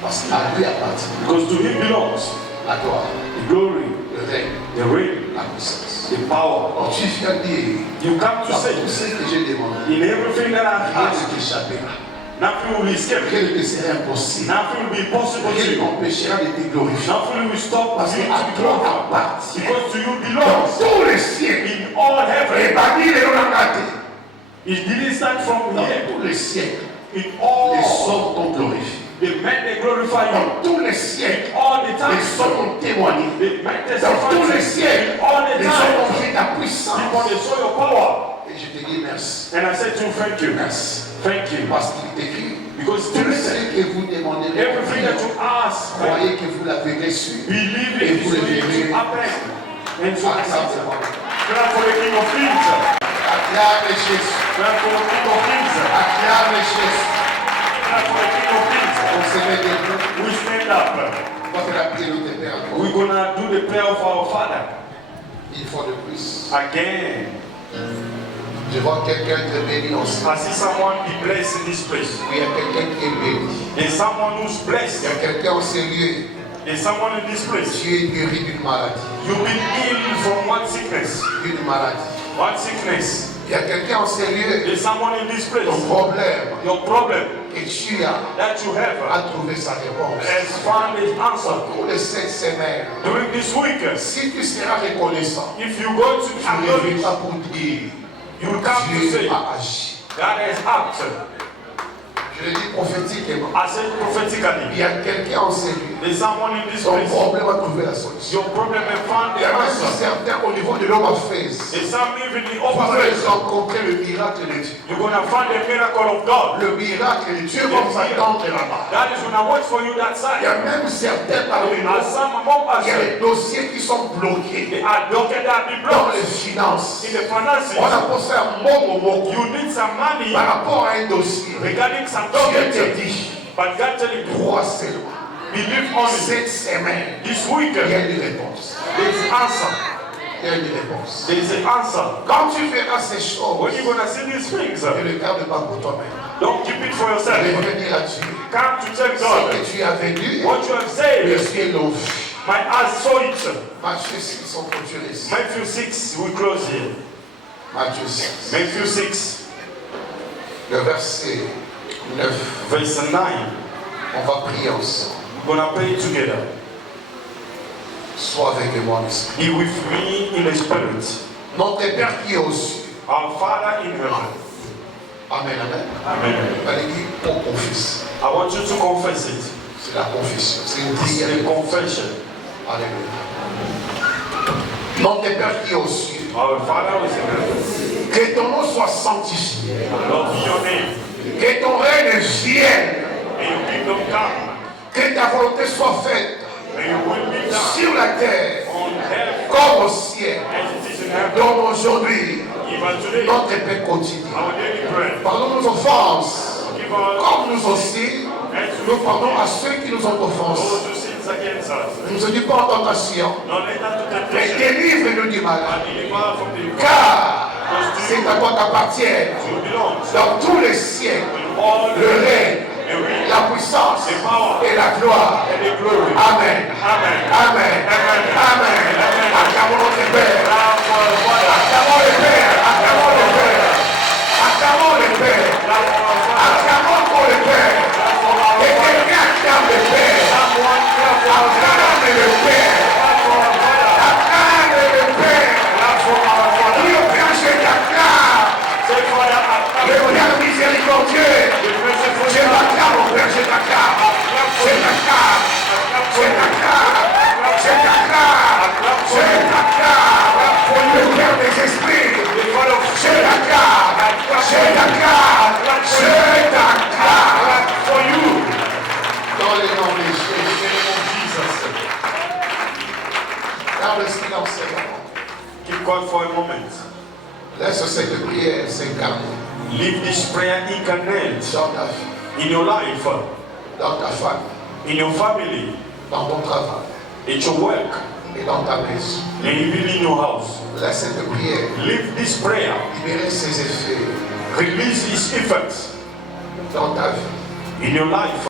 Parce qu'à lui appartient Because to him belongs la gloire, the glory, le règne, the reign, la puissance. the power. Or tu viens dire, You come to dans say, tout ce que j'ai demandé, in everything that I've rien asked, ne t'échappera. nothing will escape. Rien ne te sera impossible. Nothing will be possible to Rien ne you. t'empêchera de te glorifier. Nothing will stop Parce you qu'à to be toi glorified. appartient Because to you dans belongs tous les siècles. in all heaven. Et parmi les non-engagés, It didn't start from dans here. tous les siècles, In les all, hommes t'ont glorifié. the men they glorify you. Dans tous les siècles, All the les time, hommes ont témoigné. the men Dans tous les testify. siècles, All the les hommes ont time, vu ta puissance. people they saw your power. Et je te dis merci. And I said to you, thank you. Merci. Thank you. Parce qu'il est écrit, Because tout to ce que vous demandez, everything that you ask, croyez que vous l'avez reçu. believe Et it is vous le going verrez. to happen. And so I Acclame said, le roi. clap for the King of Kings. Acclame Jésus. Clap for the King of Kings. Acclame Jésus. Clap for the King of Kings. On se met debout. We stand up. On va faire la prière de tes pères encore. We're gonna do the prayer of our Father Une fois de plus. again. Je vois quelqu'un te béni aussi. I see someone be blessed in this place. Oui, il y a quelqu'un qui est béni. There's someone who's Il blessed. y a quelqu'un en ce lieu. There's someone in this place. Tu es guéri d'une maladie. You've been healed from one sickness. D'une maladie. One sickness. Il y a quelqu'un en ce lieu. There's someone in this place. Ton problème Your problem que tu as that you have a trouvé sa réponse. has found its answer. Pour les 7 semaines, During this week, si tu seras reconnaissant, if you go to tu ne acknowledge, viendras pour dire you will come to Dieu say, a agi. God has acted. Je le dis prophétiquement. I said prophetically. Il y a quelqu'un en ce lieu. There's someone in this Ton place. problème a trouvé la solution. Your problem has found Il y the a même answer. certains au niveau de l'homme à face. There's some even in the Vous allez upper rencontrer le miracle de Dieu. You're going to find the miracle of God. Le miracle de Dieu va vous attendre là-bas. God is going to wait for you that Il y side. a même certains parmi nous. And some among Il y a us, des dossiers qui sont bloqués they are docked that be dans blocked les finances. in the finances. On a posé un mot au mot You need some money par rapport à un dossier. regarding some Dieu te document. dit, But God telling you, crois seulement. believe only. Cette semaine, This week, il y a une réponse. there is answer. Il y a une réponse. There is an answer. Quand tu verras ces choses, When you're going to see these things, ne le garde pas pour toi-même. don't keep it for yourself. Revenir à Dieu. Come to tell Ce God que tu avais lu, what you have le said. ciel l'ouvre. My eyes saw it. Matthieu 6, on continue ici. Matthew 6, we close here. Matthieu 6, Matthew 6, le verset 9. verse 9. On va prier ensemble. We're gonna pray together. Sois avec moi en esprit. Be with me in the spirit. Notre Père qui est aux cieux. Our Father in heaven. Amen, amen. Amen. Allez dire, on confesse. I want you to confess it. C'est la confession. C'est une It's prière. the confession. Alléluia. Notre Père qui est aux cieux. Our Father is in heaven. Que ton nom soit sanctifié. Lord, be your name. Que ton règne vienne. May your kingdom come. Que ta volonté soit faite May your will be done sur la terre on earth comme au ciel. as it is in heaven. Donc aujourd'hui, Even today, notre paix quotidien. our daily bread. Pardonne nos offenses, Give us comme nous aussi, nous pardonnons à ceux qui nous ont offensés. those who sins against us. Nous ne dis pas en tentation, Not let us to mais temptation, délivre-nous du mal. but deliver from the evil. Car c'est à toi qu'appartiennent You belong dans tous les siècles with all le règne, the reign la puissance the power et la gloire. and the glory. Amen. Amen. Amen. Amen. Amen. Acclamons notre Père. Now for our Father. Acclamons le Père. Acclamons le Père. Acclamons le Père. Now for our Father. Acclamons pour le Père. Now for our Et Father. quelqu'un acclame le Père. Someone care for our Father. Acclame le Père. Now for our Father. Acclame le Père. Now for our Father. Dis au Père, je t'acclame. Say, Father, Le Père miséricordieux. the merciful Je t'acclame, mon Père, je t'acclame. Je t'acclame. Je t'acclame. Je t'acclame. Je t'acclame. Le Père des esprits. Je t'acclame. Je t'acclame. Je t'acclame. for you. Dans le nom de In Jésus. the name of Jesus. Dans le silence, Seigneur. Keep God for a moment. Laisse cette prière s'incarner Leave this prayer incarnate dans ta vie, in your life, dans ta famille, in your family, dans ton travail at your work, et dans ta maison. and even in your house. Laisse cette prière Leave this prayer. libérer ses effets Release its effects dans ta vie, in your life,